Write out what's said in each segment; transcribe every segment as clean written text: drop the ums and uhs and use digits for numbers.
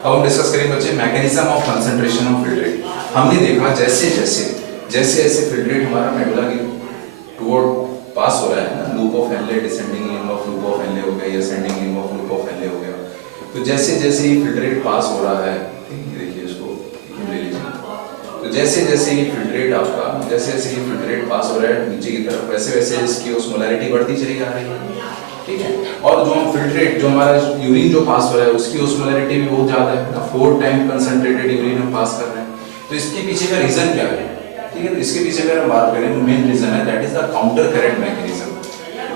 अब हम डिस्कस करेंगे बच्चे mechanism of concentration of filtrate. हमने देखा जैसे जैसे फिल्ट्रेट हमारा मेडुला की टुवर्ड पास हो रहा है ना, loop of Henley, descending limb of loop of Henley हो गया या ascending limb of loop of Henley हो गया। तो जैसे जैसे ही फिल्ट्रेट पास हो रहा है, ठीक है, देखिए इसको ले लीजिए। तो जैसे जैसे ही फिल्ट्रेट आपका पास हो रहा है नीचे की तरफ, वैसे वैसे इसकी ओस्मोलैरिटी बढ़ती चली जा रही है, ठीक है। और जो हम फिल्ट्रेट जो हमारा यूरिन जो पास हो रहा है उसकी ओस्मोलैरिटी भी बहुत ज्यादा है ना, 4 टाइम कंसंट्रेटेड यूरिन हम पास कर रहे हैं। तो इसके पीछे का रीजन क्या है, ठीक है। तो इसके पीछे अगर हम बात करें तो मेन रीजन है that is the counter current mechanism.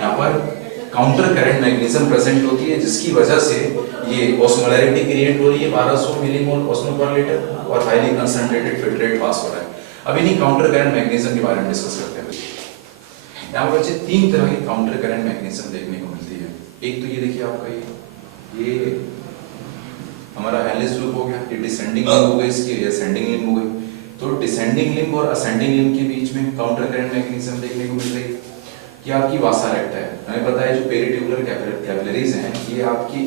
यहाँ पर काउंटर करंट मैकेनिज्म प्रेजेंट होती है जिसकी वजह से ये ओस्मोलैरिटी क्रिएट हो रही है, 1200 मिलीमोल ऑस्मो पर लीटर और हाईली कंसंट्रेटेड फिल्ट्रेट पास हो रहा है। अब इन्हीं काउंटर करंट मैकेनिज्म के बारे में डिस्कस करते हैं। यहाँ पर बच्चे 3 तरह की काउंटर करंट मैकेनिज्म देखने को मिलती है। एक तो ये देखिए आपका ये हमारा हेनलेस लूप हो गया, ये डिसेंडिंग लिम्ब हो गई, इसकी असेंडिंग लिम्ब हो गई। तो डिसेंडिंग लिम्ब और असेंडिंग लिम्ब के बीच में काउंटर करंट मैकेनिज्म देखने को मिल रही है। कि आपकी वासा रेक्टा है, हमें पता है जो पेरिट्यूबुलर कैपिलरीज हैं ये आपकी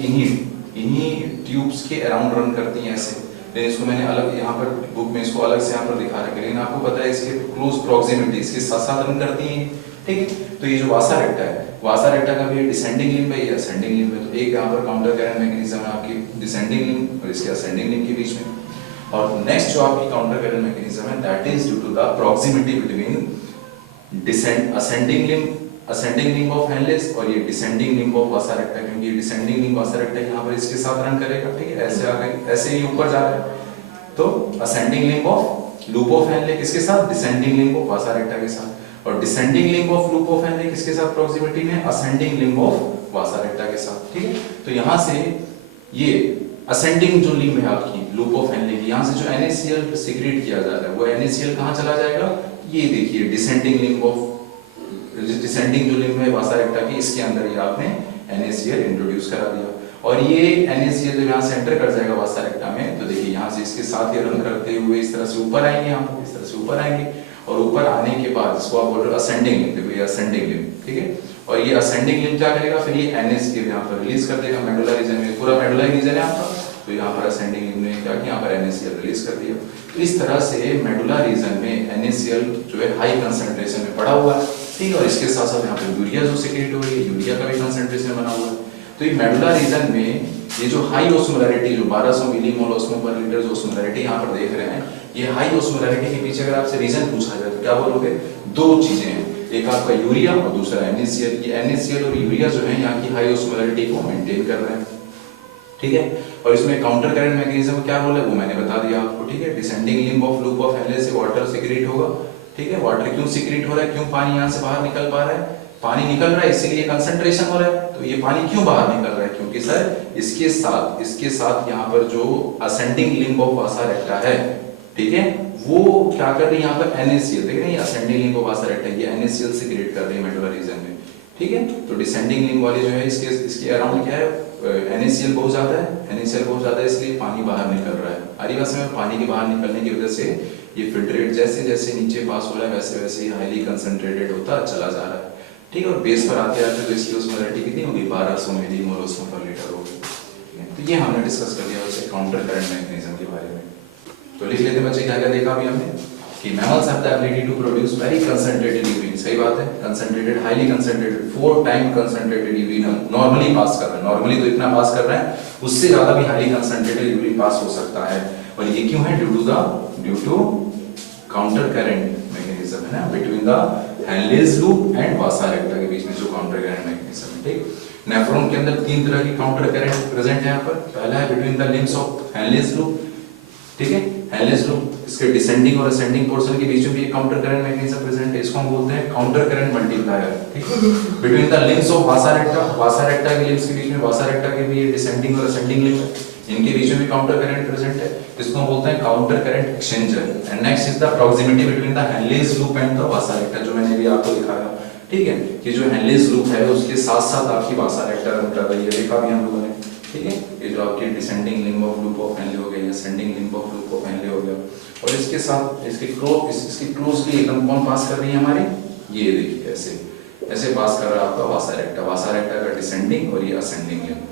इन्हीं ट्यूब्स के अराउंड रन करती हैं ऐसे। लेकिन इसको मैंने अलग यहाँ पर बुक में इसको अलग से यहाँ पर दिखा रखा है, लेकिन आपको पता है इसके क्लोज प्रॉक्सिमिटी इसके साथ साथ रन करती हैं, ठीक है। तो ये जो वासा रेक्टा है, वासा रेक्टा का भी डिसेंडिंग लिम्ब है, ये असेंडिंग लिम्ब है। तो एक यहाँ पर काउंटर करंट मैकेनिज्म है आपकी डिसेंडिंग लिम्ब और इसके असेंडिंग लिम्ब के बीच में। और नेक्स्ट जो आपकी काउंटर करंट मैकेनिज्म है that is due to the proximity between ascending limb of Henle's और ये descending limb of vasa recta, क्योंकि डिसेंडिंग लिम्ब वासा रेक्टा यहाँ पर इसके साथ रन करेगा, ठीक है। ऐसे आगे ऐसे ही ऊपर जा रहा है। तो ascending limb of loop of Henley किसके साथ, descending limb of vasa recta के साथ। और descending limb of loop of Henley किसके साथ प्रॉक्सिमिटी में, ascending limb of vasa recta के साथ, ठीक है। तो यहाँ से ये असेंडिंग जो लिम्ब है आपकी लूप ऑफ हेनले की, यहाँ से जो NaCl सीक्रेट किया जा रहा है वो NaCl कहाँ चला जाएगा, ये देखिए डिसेंडिंग लिम्ब ऑफ डिसेंडिंग जो लिम्ब है वासा रेक्टा की, इसके अंदर ये आपने NaCl इंट्रोड्यूस करा दिया। और ये NaCl जब यहाँ से एंटर कर जाएगा वासा रेक्टा में, तो देखिए यहाँ से इसके साथ ये रन करते हुए इस तरह से ऊपर आएंगे, हम इस तरह से ऊपर आएंगे और ऊपर आने के बाद इसको आप बोल रहे हो असेंडिंग लिम्ब, देखो ये असेंडिंग लिम्ब, ठीक है। और ये असेंडिंग लिम्ब क्या करेगा, फिर ये NaCl यहाँ पर रिलीज कर देगा मेडुला रीजन में, पूरा मेडुला रीजन है आपका। तो यहाँ पर असेंडिंग लिम्ब ने क्या किया, यहाँ पर NaCl रिलीज कर दिया। तो इस तरह से मेडुला रीजन में NaCl जो है हाई कंसंट्रेशन में पड़ा हुआ है, ठीक है। और इसके साथ साथ यहाँ पे यूरिया जो सीक्रेट हो रही है, यूरिया का भी कंसंट्रेशन बना हुआ है। तो ये मेडुला रीजन में ये जो हाई ओस्मोलैरिटी जो 1200 मिलीमोल ऑस्मो पर लीटर जो ओस्मोलैरिटी यहाँ पर देख रहे हैं, ये हाई ओस्मोलैरिटी के पीछे अगर आपसे रीजन पूछा जाए तो क्या बोलोगे, 2 चीजें हैं, एक आपका यूरिया और दूसरा NaCl। ये NaCl और यूरिया जो है यहाँ की हाई ओस्मोलैरिटी को मेंटेन कर रहे हैं, ठीक है। और इसमें काउंटर करंट मैकेनिज्म क्या रोल है वो मैंने बता दिया आपको, ठीक है। Descending limb of loop of Henley से वाटर सीक्रेट होगा, ठीक है। वाटर क्यों सीक्रेट हो रहा है, क्यों पानी यहाँ से बाहर निकल पा रहा है, पानी निकल रहा है इसीलिए कंसंट्रेशन हो रहा है। तो ये पानी क्यों बाहर निकल रहा है, क्योंकि सर इसके साथ यहाँ पर जो असेंडिंग लिम्ब ऑफ वासा रेक्टा है, ठीक है, वो क्या कर रही है यहाँ पर NaCl, देख रहे हैं असेंडिंग लिम्ब ऑफ वासा रेक्टा ये NaCl सीक्रेट कर रही है मेडुला रीजन में, ठीक है। तो डिसेंडिंग लिम्ब वाली जो है इसके अराउंड क्या है, NaCl बहुत ज्यादा है, इसलिए पानी बाहर निकल रहा है। आरी बात में पानी के बाहर निकलने की वजह से ये फिल्ट्रेट जैसे जैसे नीचे पास हो रहा है वैसे वैसे ही हाईली कंसंट्रेटेड होता चला जा रहा है, ठीक है। और बेस पर आते आते तो इसकी ओस्मोलैरिटी कितनी होगी, 1200 मिलीमोल ऑस्मो पर लीटर होगी, ठीक है। तो ये हमने डिस्कस कर लिया बच्चे काउंटर करंट मैकेनिज्म के बारे में। तो लिख लेते बच्चे क्या क्या देखा अभी हमने कि mammals have the ability to produce very concentrated urine, सही बात है, concentrated highly concentrated 4 time concentrated urine normally pass कर रहे हैं, नॉर्मली तो इतना पास कर रहे हैं, उससे ज्यादा भी हाईली कंसंट्रेटेड यूरिन पास हो सकता है। और ये क्यों है, due to counter current mechanism है ना, between the Henle's loop and vasa recta के बीच में जो काउंटर करंट मैकेनिज्म है, ठीक। नेफ्रॉन के अंदर 3 तरह की काउंटर करंट प्रेजेंट है यहाँ पर। पहला है between the limbs of Henle's loop, ठीक है, हेनलेस लूप इसके डिसेंडिंग और असेंडिंग पोर्शन के बीच में भी एक काउंटर करंट मैकेनिज्म प्रेजेंट है, इसको हम बोलते हैं काउंटर करंट मल्टीप्लायर, ठीक है। Between the limbs of vasa recta के लिम्ब्स के बीच में, वासा रेक्टा के भी डिसेंडिंग और असेंडिंग लिम्ब है, इनके बीच में भी काउंटर करंट प्रेजेंट है, इसको हम बोलते हैं counter current exchanger. And next is the proximity between the Henle's loop and the वासा रेक्टा, जो मैंने भी आपको दिखाया, ठीक है, कि जो हेनलेस लूप है उसके साथ साथ आपकी वासा रेक्टा रन कर रही है, देखा भी हम लोगों ने, ठीक है। ये जो आपकी descending limb of loop of Henley हो गया, ascending limb of loop of Henley हो गया, और इसके साथ इसके क्लोजली एकदम कौन पास कर रही है हमारी, ये देखिए ऐसे पास कर रहा है आपका वासा रेक्टा का डिसेंडिंग और ये असेंडिंग लिम्ब,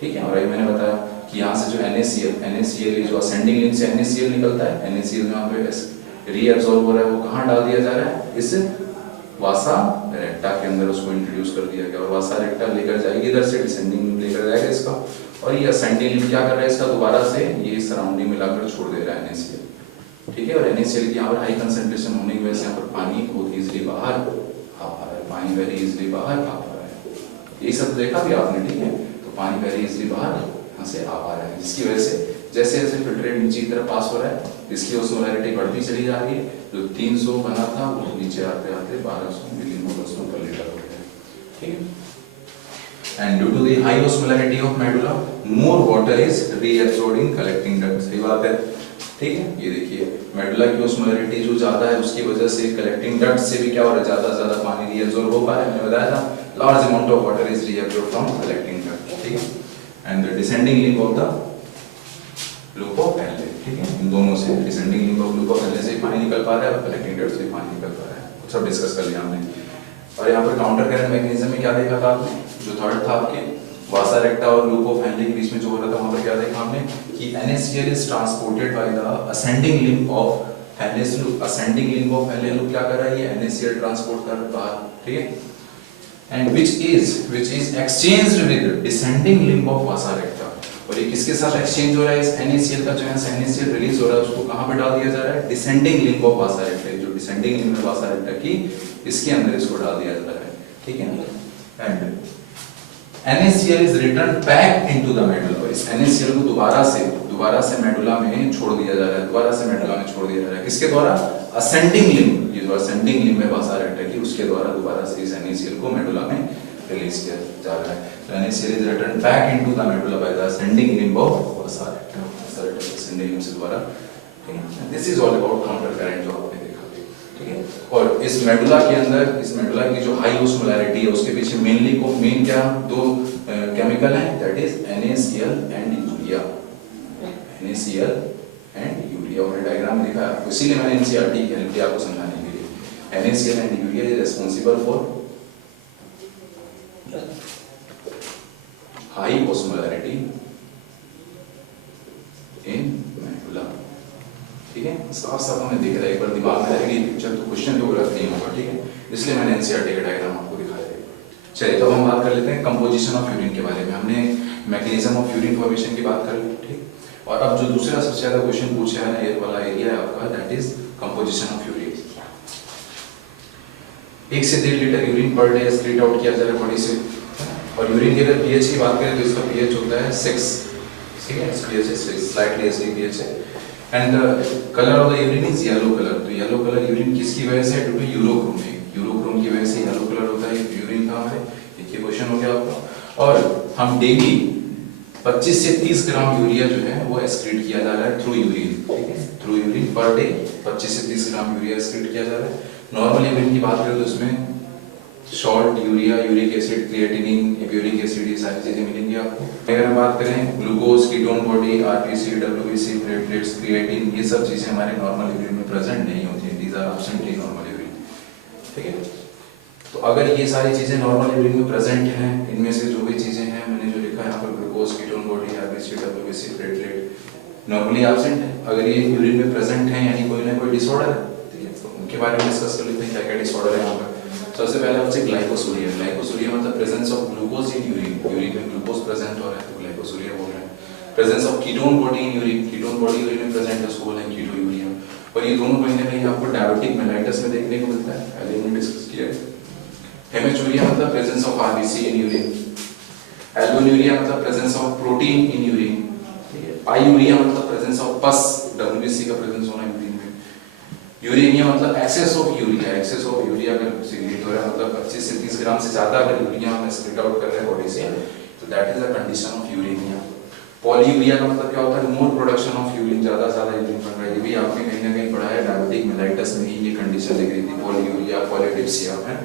ठीक है। और ये मैंने बताया कि यहाँ से जो NaCl जो असेंडिंग लिंब से NaCl निकलता है, NaCl यहाँ पे रीअब्सॉर्ब हो रहा है, वो कहाँ डाल दिया जा रहा है, इस वासा रेक्टा के अंदर उसको इंट्रोड्यूस कर दिया गया। और वासा रेक्टा लेकर जाएगी इधर से, डिसेंडिंग लेकर जाएगा इसका, और ये असेंडिंग लिंब क्या कर रहा है इसका, दोबारा से ये सराउंडिंग मिलाकर छोड़ दे रहा है NaCl, ठीक है। और NaCl की यहाँ पर हाई कंसंट्रेशन होने की वजह से यहाँ पर पानी बहुत इजीली बाहर आ पा रहा है, पानी वेरी इजीली बाहर आ पा रहा है, यही सब देखा भी आपने, ठीक है। तो पानी वेरी इजीली बाहर यहाँ से आ पा रहा है, जिसकी वजह से जैसे जैसे फिल्ट्रेट नीचे की तरफ पास हो रहा है, इसकी ऑस्मोलैरिटी बढ़ती चली जा रही है। जो 300 बना था वो नीचे आते आते 1200 मिलीमोल पर लीटर हो गया, ठीक है। And due to the high osmolarity of medulla, more water is reabsorbed in collecting duct, सही बात है, ठीक है। ये देखिए मेडुला की ऑस्मोलैरिटी जो ज्यादा है उसकी वजह से कलेक्टिंग डक्ट से भी क्या हो रहा है, ज्यादा ज्यादा पानी रीअब्सॉर्ब हो पा रहा है। मैंने बताया था large amount of water is reabsorbed from collecting duct, ठीक है। And the descending limb of the loop of Henley, ठीक है, इन दोनों से, descending limb of loop of Henley से पानी निकल पा रहा है और कलेक्टिंग डक्ट से पानी निकल पा रहा है, कुछ सब डिस्कस कर लिया हमने। और यहाँ पर काउंटर करंट मैकेनिज्म में क्या देखा था आपने, जो थर्ड था आपके वासा रेक्टा और लूप ऑफ हेनले के बीच में जो हो रहा था, वहां पर क्या देखा हमने कि NaCl is transported by the ascending limb of Henle loop, ascending limb of Henle loop क्या कर रहा है, ये NaCl ट्रांसपोर्ट कर रहा है बाहर, ठीक है। And which is exchanged with descending limb of vasa recta, और ये किसके साथ एक्सचेंज हो रहा है, इस NaCl का जो है NaCl रिलीज हो रहा है उसको कहाँ पे डाल दिया जा रहा है, डिसेंडिंग लिंब ऑफ वासा रेक्टा, जो डिसेंडिंग लिंब है वासा रेक्टा की, इसके अंदर इसको डाल दिया जा रहा है, ठीक है। And NaCl is returned back into the medulla, और इस NaCl को दोबारा से मेडुला में छोड़ दिया जा रहा है, दोबारा से मेडुला में छोड़ दिया जा रहा है, किसके द्वारा, असेंडिंग लिंब, ये जो असेंडिंग लिंब है वासा रेक्टा की, उसके द्वारा दोबारा से इस NaCl को मेडुला में रिलीज किया जा रहा है। तो NaCl is returned back into the medulla by the ascending limb of vasa recta, ascending limb से दोबारा, ठीक है। This is all about counter current जो आपने देखा, ठीक है। और इस मेडुला के अंदर, इस मेडुला की जो हाई ऑस्मोलैरिटी है उसके पीछे मेन क्या दो केमिकल हैं, that is NaCl and urea, NaCl and urea, और डायग्राम में दिखाया आपको, इसीलिए मैंने NCERT की हेल्प ली आपको समझाने के लिए। NaCl and urea is responsible for high osmolarity in medulla, ठीक है। साफ साफ हमें दिख रहा है, एक बार दिमाग में रहेगी पिक्चर तो क्वेश्चन जो गलत नहीं होगा, ठीक है, इसलिए मैंने NCERT का डायग्राम आपको दिखाया है। चलिए तो हम बात कर लेते हैं कंपोजिशन ऑफ यूरिन के बारे में, हमने मैकेनिज्म ऑफ यूरिन फॉर्मेशन की बात कर ली, ठीक। और अब जो दूसरा सबसे ज्यादा क्वेश्चन पूछा है ना, ये वाला एरिया है आपका, that is composition of urine. 1 से 1.5 litre urine per day excrete out किया जा रहा है बॉडी से, और यूरिन की अगर पीएच की बात करें तो इसका पीएच होता है 6, ठीक है, इसका पीएच है 6, स्लाइटली एसिडिक पीएच है। And colour of the urine is yellow colour, तो येलो कलर यूरिन किसकी वजह से, ड्यू टू यूरोक्रोम की वजह से येलो कलर होता है यूरिन का हमारे, ये क्वेश्चन हो गया आपका। और हम डेली 25 से 30 ग्राम यूरिया जो है वो एक्सक्रीट किया जा रहा है थ्रू यूरिन, ठीक है, थ्रू यूरिन पर डे 25 से 30 ग्राम यूरिया एक्सक्रीट किया जा रहा है। नॉर्मल यूरिन की बात करें तो इसमें salt, urea, uric acid, creatinine, hippuric acid, ये सारी चीजें मिलेंगी आपको। अगर हम बात करें glucose, ketone body, RBC, WBC, platelets, creatine, ये सब चीजें हमारे नॉर्मल यूरिन में प्रेजेंट नहीं होती हैं, these are absent in normal urine, ठीक है। तो अगर ये सारी चीजें नॉर्मल यूरिन में प्रेजेंट हैं, इनमें से जो भी चीजें हैं मैंने जो लिखा है यहाँ पर, glucose, ketone body, RBC, WBC, platelet normally absent है, अगर ये यूरिन में प्रेजेंट है यानी कोई ना कोई डिसऑर्डर है, ठीक है। तो उनके बारे में डिस्कस कर लेते हैं, क्या क्या डिसऑर्डर है यहाँ पर। सबसे पहले आपसे ग्लाइकोसूरिया, ग्लाइकोसूरिया मतलब presence of glucose in urine, urine में ग्लूकोज प्रेजेंट हो रहा है तो ग्लाइकोसूरिया बोल रहे हैं। Presence of ketone body in urine, ketone body urine में प्रेजेंट है उसको बोलते हैं कीटोयूरिया। और ये दोनों कहीं ना कहीं आपको डायबिटिक मेलाइटस में देखने को मिलता है, पहले हमने डिस्कस किया है। हेमेचूरिया मतलब presence of RBC in urine, albuminuria मतलब presence of protein in urine, ठीक है। पायूरिया मतलब प्रेजेंस ऑफ पस, डब्ल्यूबीसी का प्रेजेंस होना यूरिन में। यूरेनिया मतलब excess of urea, excess of urea अगर सीक्रेट हो रहा है मतलब 25 से 30 ग्राम से ज्यादा अगर यूरिया हम एक्सक्रीट आउट कर रहे हैं बॉडी से, तो that is a condition of uraemia. Polyuria का मतलब क्या होता है, मोर प्रोडक्शन ऑफ यूरिन, ज्यादा यूरिन बन रहा है, ये भी आपने कहीं ना कहीं पढ़ा है, डायबिटिक मेलाइटस में ही ये कंडीशन दिख रही थी, पॉलीयूरिया, पॉलीडिप्सिया है।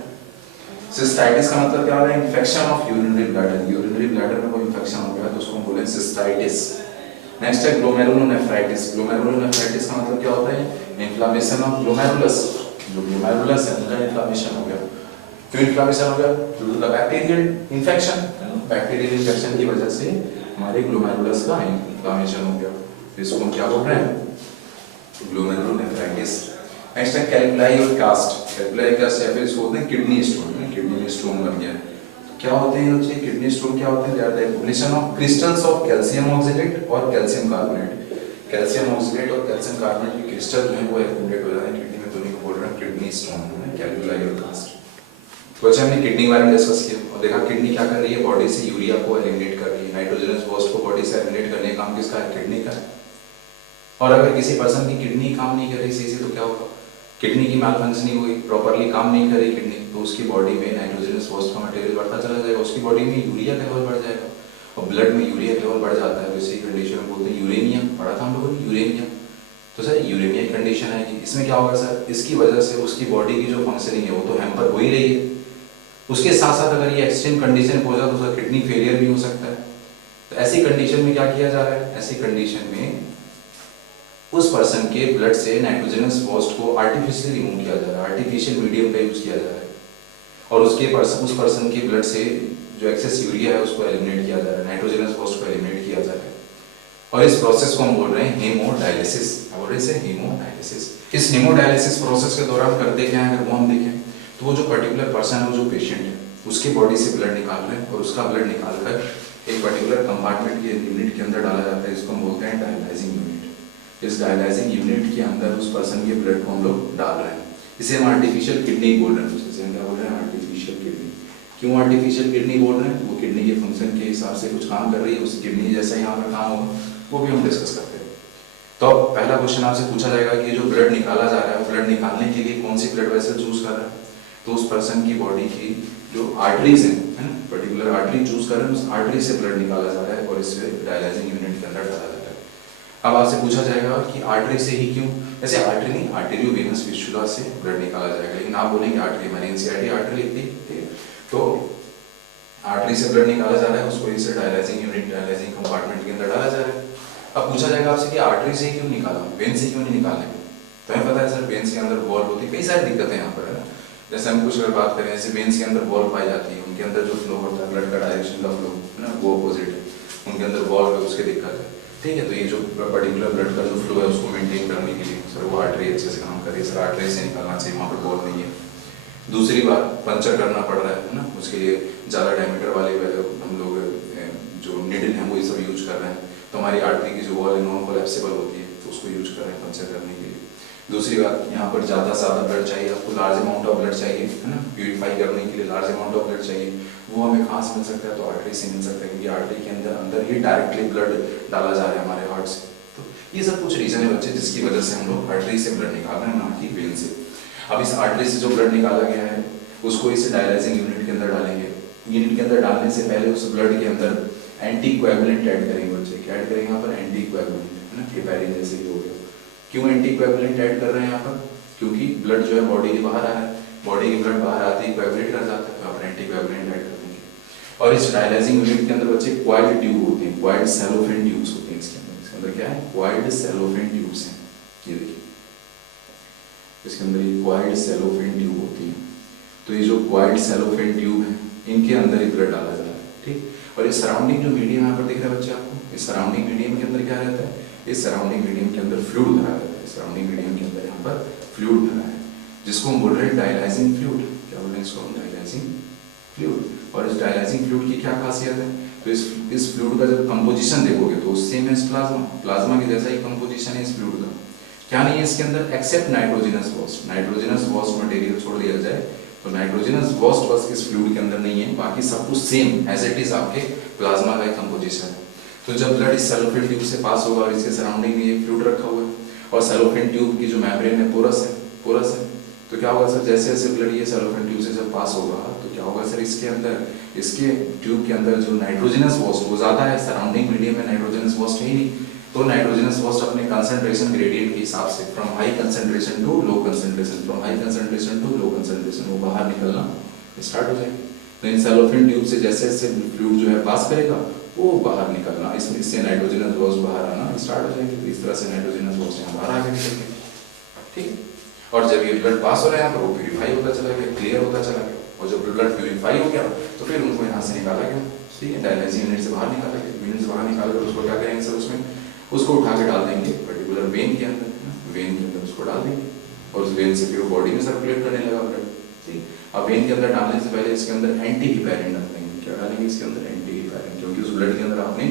सिस्टाइटिस का मतलब क्या हो रहा है, infection of urinary bladder, urinary bladder में कोई इन्फेक्शन हो गया तो उसको बोलें सिस्टाइटिस। नेक्स्ट है ग्लोमेरुलोनेफ्राइटिस, ग्लोमेरुलोनेफ्राइटिस का मतलब क्या होता है, इन्फ्लेमेशन ऑफ ग्लोमेरुलस, जो ग्लोमेरुलस है उनका इन्फ्लेमेशन हो गया। क्यों इन्फ्लेमेशन हो गया, due to the bacterial infection, bacterial infection की वजह से हमारे ग्लोमेरुलस का इन्फ्लामेशन हो गया, तो इसको हम क्या बोल रहे हैं, ग्लोमेरुलोनेफ्राइटिस। नेक्स्ट है कैल्कुलाई और कास्ट। कैल्कुलाई कास्ट या फिर इसको बोलते हैं किडनी स्टोन, किडनी में स्टोन बन गया। क्या होते हैं बच्चे किडनी स्टोन, क्या होते हैं, they are the accumulation of crystals of calcium oxidate और कैल्शियम कार्बोनेट। कैल्शियम ऑक्सीडेट और कैल्शियम कार्बोनेट के क्रिस्टल जो है वो एक्युमुलेट हो जाते हैं किडनी में, तो उन्हीं को बोल रहे हैं किडनी स्टोन, कैल्कुलाई और कास्ट। बच्चे हमने किडनी के बारे में डिस्कस किया और देखा किडनी क्या कर रही है, बॉडी से यूरिया को एलिमिनेट कर रही है, नाइट्रोजनस वेस्ट को बॉडी से एलिमिनेट करने का काम किसका है, किडनी का है। और अगर किसी पर्सन की किडनी काम नहीं कर रही सही से तो क्या होगा, किडनी की मैलफंक्शनिंग हुई, प्रॉपर्ली काम नहीं करी किडनी, तो उसकी बॉडी में नाइट्रोजनस वेस्ट का मटेरियल बढ़ता चला जाएगा, उसकी बॉडी में यूरिया लेवल बढ़ जाएगा और ब्लड में यूरिया लेवल बढ़ जाता है तो इसी कंडीशन में बोलते हैं यूरेनियम। पढ़ा था हम लोगों ने यूरेनियम, तो सर यूरेनिया कंडीशन है कि इसमें क्या होगा सर, इसकी वजह से उसकी बॉडी की जो फंक्शनिंग है वो तो हैम्पर हो ही रही है, उसके साथ साथ अगर ये एक्सट्रीम कंडीशन हो जाए तो उसका किडनी फेलियर भी हो सकता है। तो ऐसी कंडीशन में क्या किया जा रहा है, ऐसी कंडीशन में उस पर्सन के ब्लड से नाइट्रोजनस वेस्ट को आर्टिफिशियली रिमूव किया जा रहा है, आर्टिफिशियल मीडियम का यूज किया जा रहा है और उस पर्सन के ब्लड से जो एक्सेस यूरिया है उसको एलिमिनेट किया जा रहा है, नाइट्रोजनस वेस्ट को एलिमिनेट किया जा रहा है। और इस प्रोसेस को हम बोल रहे हैं हेमोडायलिसिस। बोल रहे हैं हेमोडायलिसिस। इस हेमोडायलिसिस प्रोसेस के दौरान करते क्या है, अगर वो हम देखें तो वो जो पर्टिकुलर पर्सन है, वो जो पेशेंट है, उसके बॉडी से ब्लड निकाल रहे हैं और उसका ब्लड निकाल कर एक पर्टिकुलर कंपार्टमेंट के यूनिट के अंदर डाला जाता है, इसको हम बोलते हैं डायलाइजिंग यूनिट। इस डायलाइजिंग यूनिट के अंदर उस पर्सन के ब्लड को हम लोग डाल रहे हैं, इसे हम आर्टिफिशियल किडनी बोल रहे हैं। जैसे हम क्या बोल रहे हैं, आर्टिफिशियल किडनी। क्यों आर्टिफिशियल किडनी बोल रहे हैं, वो किडनी के फंक्शन के हिसाब से कुछ काम कर रही है, उस किडनी जैसा यहाँ पर काम होगा वो भी हम डिस्कस करते हैं। तो पहला क्वेश्चन आपसे पूछा जाएगा कि जो ब्लड निकाला जा रहा है, ब्लड निकालने के लिए कौन सी ब्लड वेसल चूज कर रहा है, तो उस पर्सन की बॉडी की जो आर्टरीज है ना, पर्टिकुलर आर्टरी चूज कर रहे हैं, उस आर्टरी से ब्लड निकाला जा रहा है और इससे डायलाइजिंग यूनिट के अंदर डाला जा रहा है। अब आपसे पूछा जाएगा कि आर्टरी से ही क्यों, ऐसे आर्टरी नहीं, आर्टेरियोवेनस फिस्टुला से ब्लड निकाला जाएगा, लेकिन आप बोलेंगे आर्टरी, मैंने एनसीईआरटी आर्टरी लिख दी, ठीक है। तो आर्टरी से ब्लड निकाला जा रहा है, उसको इसे डायलाइजिंग यूनिट, डायलाइजिंग कंपार्टमेंट के अंदर डाला जा रहा है। अब पूछा जाएगा आपसे कि आर्टरी से क्यों निकाला, वेन से क्यों नहीं निकालने को, तो हमें पता है सर वेन्स के अंदर वॉल्व होती है, कई सारी दिक्कतें यहाँ पर है ना। जैसे हम कुछ अगर बात करें, जैसे वेन्स के अंदर वॉल्व पाई जाती है, उनके अंदर जो फ्लो होता है, ब्लड का डायरेक्शन का फ्लो है ना, वो अपोजिट है, उनके अंदर वॉल्व है, उसकी दिक्कत है, ठीक है। तो ये जो पर्टिकुलर ब्लड का जो फ्लो है उसको मेंटेन करने के लिए सर वो आर्टरी अच्छे से काम कर रही है, सर आर्टरी से निकालना चाहिए, वहाँ पर वॉल्व नहीं है। दूसरी बात, पंचर करना पड़ रहा है ना, उसके लिए ज़्यादा डायमीटर वाले हम लोग जो निडल हैं वो ये सब यूज कर रहे हैं, तो हमारी आर्टरी की जो वॉल है नॉन कोलैप्सिबल होती है, तो उसको यूज कर रहे हैं पंचर करने के लिए। दूसरी बात, यहाँ पर ज़्यादा से ज़्यादा ब्लड चाहिए, आपको लार्ज अमाउंट ऑफ ब्लड चाहिए है ना, प्यूरिफाई करने के लिए लार्ज अमाउंट ऑफ ब्लड चाहिए, वो हमें कहाँ से मिल सकता है, तो आर्टरी से मिल सकता है, क्योंकि आर्टरी के अंदर ही डायरेक्टली ब्लड डाला जा रहा है हमारे हार्ट से। तो ये सब कुछ रीजन है बच्चे जिसकी वजह से हम लोग आर्टरी से ब्लड निकाल रहे हैं, ना कि वेन से। अब इस आर्टरी से जो ब्लड निकाला गया है उसको इस डायलाइजिंग यूनिट के अंदर डालेंगे। यूनिट के अंदर डालने से पहले उस ब्लड के अंदर एंटीकोएगुलेंट ऐड करेंगे बच्चे, क्या ऐड करेंगे यहाँ पर, एंटीकोएगुलेंट है ना, हेपेरिन जैसे ही हो गया। क्यों एंटीकोएगुलेंट ऐड कर रहे हैं यहाँ पर, क्योंकि ब्लड जो है बॉडी के बाहर आ रहा है, बॉडी की ब्लड बाहर आते ही कोएगुलेट कर जाता है, तो आप एंटीकोएगुलेंट ऐड कर देंगे। और इस डायलाइजिंग यूनिट के अंदर बच्चे क्वाइल्ड ट्यूब होते हैं, क्वाइल्ड सेलोफेन ट्यूब्स होते हैं इसके अंदर क्या है, क्वाइल्ड सेलोफेन ट्यूब्स हैं, ये देखिए इसके अंदर ये क्वाइल्ड सेलोफेन ट्यूब होती है। तो ये जो क्वाइल्ड सेलोफेन ट्यूब है इनके अंदर ही ब्लड डाला जा रहा है, ठीक। और ये सराउंडिंग जो मीडियम यहाँ पर दिख रहा है बच्चे आपको, इस सराउंडिंग मीडियम के अंदर क्या रहता है, इस सराउंडिंग मीडियम के अंदर फ्लूइड भरा रहता है, सराउंडिंग मीडियम के अंदर यहाँ पर फ्लूइड भरा है, जिसको हम बोल रहे हैं डायलाइजिंग फ्लूइड। क्या बोल रहे हैं इसको हम, डायलाइजिंग फ्लूइड। और इस डायलाइजिंग फ्लूइड की क्या खासियत है, तो इस फ्लूइड का जब कंपोजिशन देखोगे तो सेम है प्लाज्मा, प्लाज्मा के जैसा ही कंपोजिशन है इस फ्लूइड का। क्या नहीं है इसके अंदर, except nitrogenous waste, nitrogenous waste material छोड़ दिया जाए तो नाइट्रोजनस वेस्ट बस इस फ्लूइड के अंदर नहीं है, बाकी सब कुछ सेम एज इट इज आपके प्लाज्मा का कंपोजिशन है। तो जब ब्लड इस सेलोफेन ट्यूब से पास होगा और इसके सराउंडिंग में ये फ्लूइड रखा हुआ है और सेलोफेन ट्यूब की जो मेम्ब्रेन है पोरस है, तो क्या होगा सर, जैसे जैसे ब्लड ये सेलोफेन ट्यूब से जब पास होगा तो क्या होगा सर, इसके अंदर, इसके ट्यूब के अंदर जो नाइट्रोजनस वेस्ट वो ज्यादा है, सराउंडिंग मीडियम में नाइट्रोजनस वेस्ट है ही नहीं, तो नाइट्रोजनस वेस्ट अपने कंसंट्रेशन ग्रेडियंट के हिसाब से from high concentration to low concentration, from high concentration to low concentration वो बाहर निकलना स्टार्ट हो जाएगा। तो इन सेलोफेन ट्यूब से जैसे जैसे फ्लूइड जो है पास करेगा वो बाहर निकलना, इससे नाइट्रोजनस वेस्ट बाहर आना स्टार्ट हो जाएगी। तो इस तरह से नाइट्रोजनस वेस्ट यहाँ बाहर आगे निकल गया, ठीक। और जब ये ब्लड पास हो रहा है यहाँ पर वो प्यूरिफाई होता चला गया, क्लियर होता चला गया, और जब ब्लड प्यूरिफाई हो गया तो फिर उनको यहाँ से निकाला गया। ठीक है, डायलिसिस यूनिट से बाहर निकालेंगे, यूनिट से बाहर निकाल कर उसको क्या करेंगे सर, उसमें उसको उठा के डाल देंगे पर्टिकुलर वेन के अंदर, वेन के अंदर उसको डाल देंगे और उस वेन से फिर बॉडी में सर्कुलेट करने लगा ब्लड। ठीक, अब वेन के अंदर डालने से पहले इसके अंदर एंटी हिपैरिन डाल देंगे। क्या डालेंगे इसके अंदर? एंटी हिपैरिन, क्योंकि उस ब्लड के अंदर आपने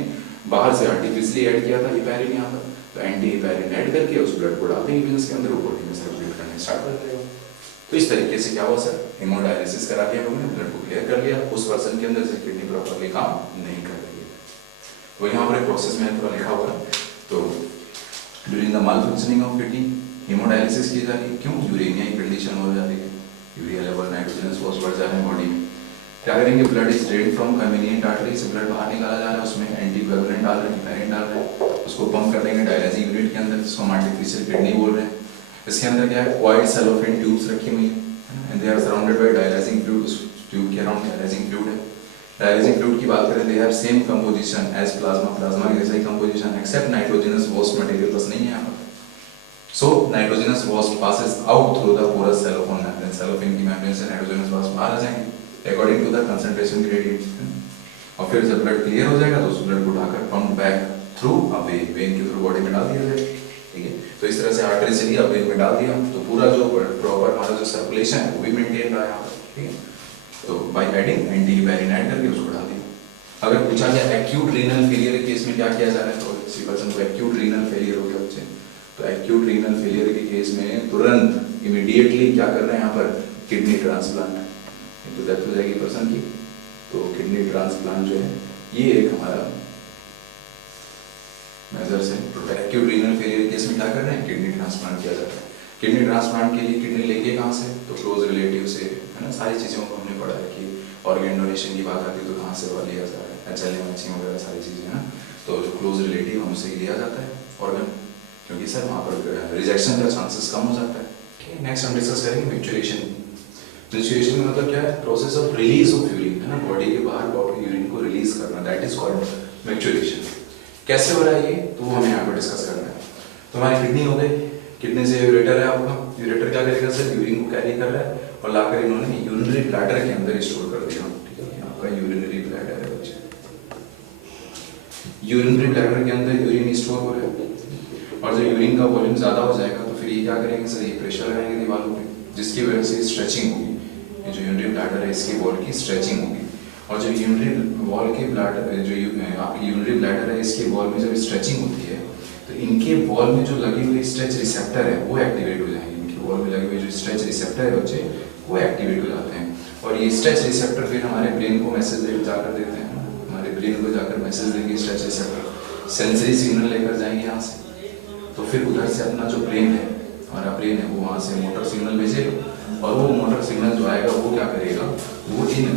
बाहर से आर्टिफिशियली ऐड किया था हिपैरिन यहाँ पर, तो एंटी हिपैरिन ऐड करके उस ब्लड को डाल देंगे वेन्स के अंदर, वो बॉडी में सर्कुलेट करने स्टार्ट कर देगा। तो इस तरीके से क्या हुआ सर, हेमोडायलिसिस करा के हम लोगों ने ब्लड को क्लियर कर लिया, उस पर्सन के अंदर से किडनी प्रॉपर्ली काम नहीं कर रही है। तो यहाँ पर प्रोसेस में थोड़ा लिखा हुआ है, तो during the mall functioning of kidney hemodialysis की जा रही है। क्यों? यूरेनिया की कंडीशन हो जा रही है, यूरिया लेवल नाइट्रोजनस फॉस्फेट बढ़ जा रहे हैं बॉडी में। क्या करेंगे, blood is drain from convenient artery से ब्लड बाहर निकाला जा रहा है, उसमें एंटीकोएगुलेंट डाल रहे हैं, हिपैरिन डाल रहे हैं, उसको पंप कर देंगे डायलिसिस यूनिट के अंदर, जिसको हम आर्टिफिशियल किडनी बोल रहे हैं। इसके अंदर क्या है, क्वाइट सेलोफेन ट्यूब्स रखी हुई है and they are surrounded by dialysing fluid, उस ट्यूब के अराउंड डायलिसिंग फ्लूइड है। डायलिसिंग फ्लूइड की बात करें, they have same composition as plasma, plasma की जैसा ही composition, except nitrogenous waste material बस नहीं है यहाँ पर। So nitrogenous waste passes out through the porous cellophane membrane, cellophane की membrane से nitrogenous waste बाहर आ जाएंगे according to the concentration gradient, और फिर जब ब्लड क्लियर हो जाएगा तो उस ब्लड को उठाकर pump back through a when, when के थ्रू बॉडी में डाल दिया जाएगा। ठीक है, तो इस तरह से आर्टरी से लिया वेन में डाल दिया, तो पूरा जो प्रॉपर हमारा जो सर्कुलेशन है वो भी मेंटेन रहा यहाँ पर। ठीक है, तो by adding anti heparin add करके उसको डाल दिया। अगर पूछा जाए एक्यूट रीनल फेलियर के केस में क्या किया जा रहा है, तो किसी पर्सन को एक्यूट रीनल फेलियर हो गया बच्चे, तो एक्यूट रीनल फेलियर के केस में तुरंत इमीडिएटली क्या कर रहे हैं यहाँ पर, किडनी ट्रांसप्लांट, तो डेथ हो जाएगी पर्सन की। तो किडनी ट्रांसप्लांट जो है ये एक हमारा मेजर्स है। एक्यूट रीनल फेलियर केस में क्या कर रहे हैं, किडनी ट्रांसप्लांट किया जाता है। किडनी ट्रांसप्लांट के लिए किडनी लेंगे कहाँ से, तो क्लोज रिलेटिव से, है ना, सारी चीज़ों को हमने पढ़ा है कि ऑर्गन डोनेशन की बात आती है तो कहाँ से लिया जा रहा है, HLA वगैरह सारी चीज़ें हैं। तो जो क्लोज रिलेटिव हमसे लिया जाता है ऑर्गन, क्योंकि सर वहाँ पर रिजेक्शन का चांसेस कम हो जाता है। नेक्स्ट हम डिस्कस करेंगे मैच्योरेशन। मैच्योरेशन का मतलब क्या है, process of release of urine, है ना, बॉडी के बाहर बॉडी यूरिन को रिलीज करना, दैट इज कॉल्ड मैच्योरेशन। कैसे हो रहा है ये, तो वो हमें यहाँ पर डिस्कस करना है। तो हमारी किडनी हो गई, किडनी से यूरेटर है आपका, यूरेटर क्या करेगा सर, यूरिन को कैरी कर रहा है और लाकर इन्होंने यूरिनरी ब्लैडर के अंदर स्टोर कर दिया। ठीक है, आपका यूरिनरी ब्लैडर है बच्चे, यूरिनरी ब्लैडर के अंदर यूरिन स्टोर हो रहा है, और जब यूरिन का वॉल्यूम ज़्यादा हो जाएगा तो फिर ये क्या करेंगे सर, ये प्रेशर लगाएंगे दीवारों पे, जिसकी वजह से स्ट्रेचिंग होगी। ये जो यूरिनरी ब्लैडर है इसकी वॉल की स्ट्रेचिंग होगी, और जो यूरिनरी वॉल के ब्लैडर जो आपकी यूरिनरी ब्लैडर है इसकी वॉल में जब स्ट्रेचिंग होती है तो इनके वॉल में जो लगी हुई स्ट्रेच रिसेप्टर है वो एक्टिवेट हो जाएंगे। इनकी वॉल में लगे हुए जो स्ट्रेच रिसेप्टर है बच्चे वो एक्टिवेट हो जाते हैं, और ये स्ट्रेच रिसेप्टर फिर हमारे ब्रेन को मैसेज जाकर देते हैं, हमारे ब्रेन को जाकर मैसेज देंगे। स्ट्रेच रिसेप्टर सेंसरी सिग्नल लेकर जाएंगे यहाँ से, तो फिर उधर से अपना जो ब्रेन है, हमारा ब्रेन है, वो वहाँ से मोटर सिग्नल भेजेगा, और वो मोटर सिग्नल जो आएगा वो क्या करेगा, वो इन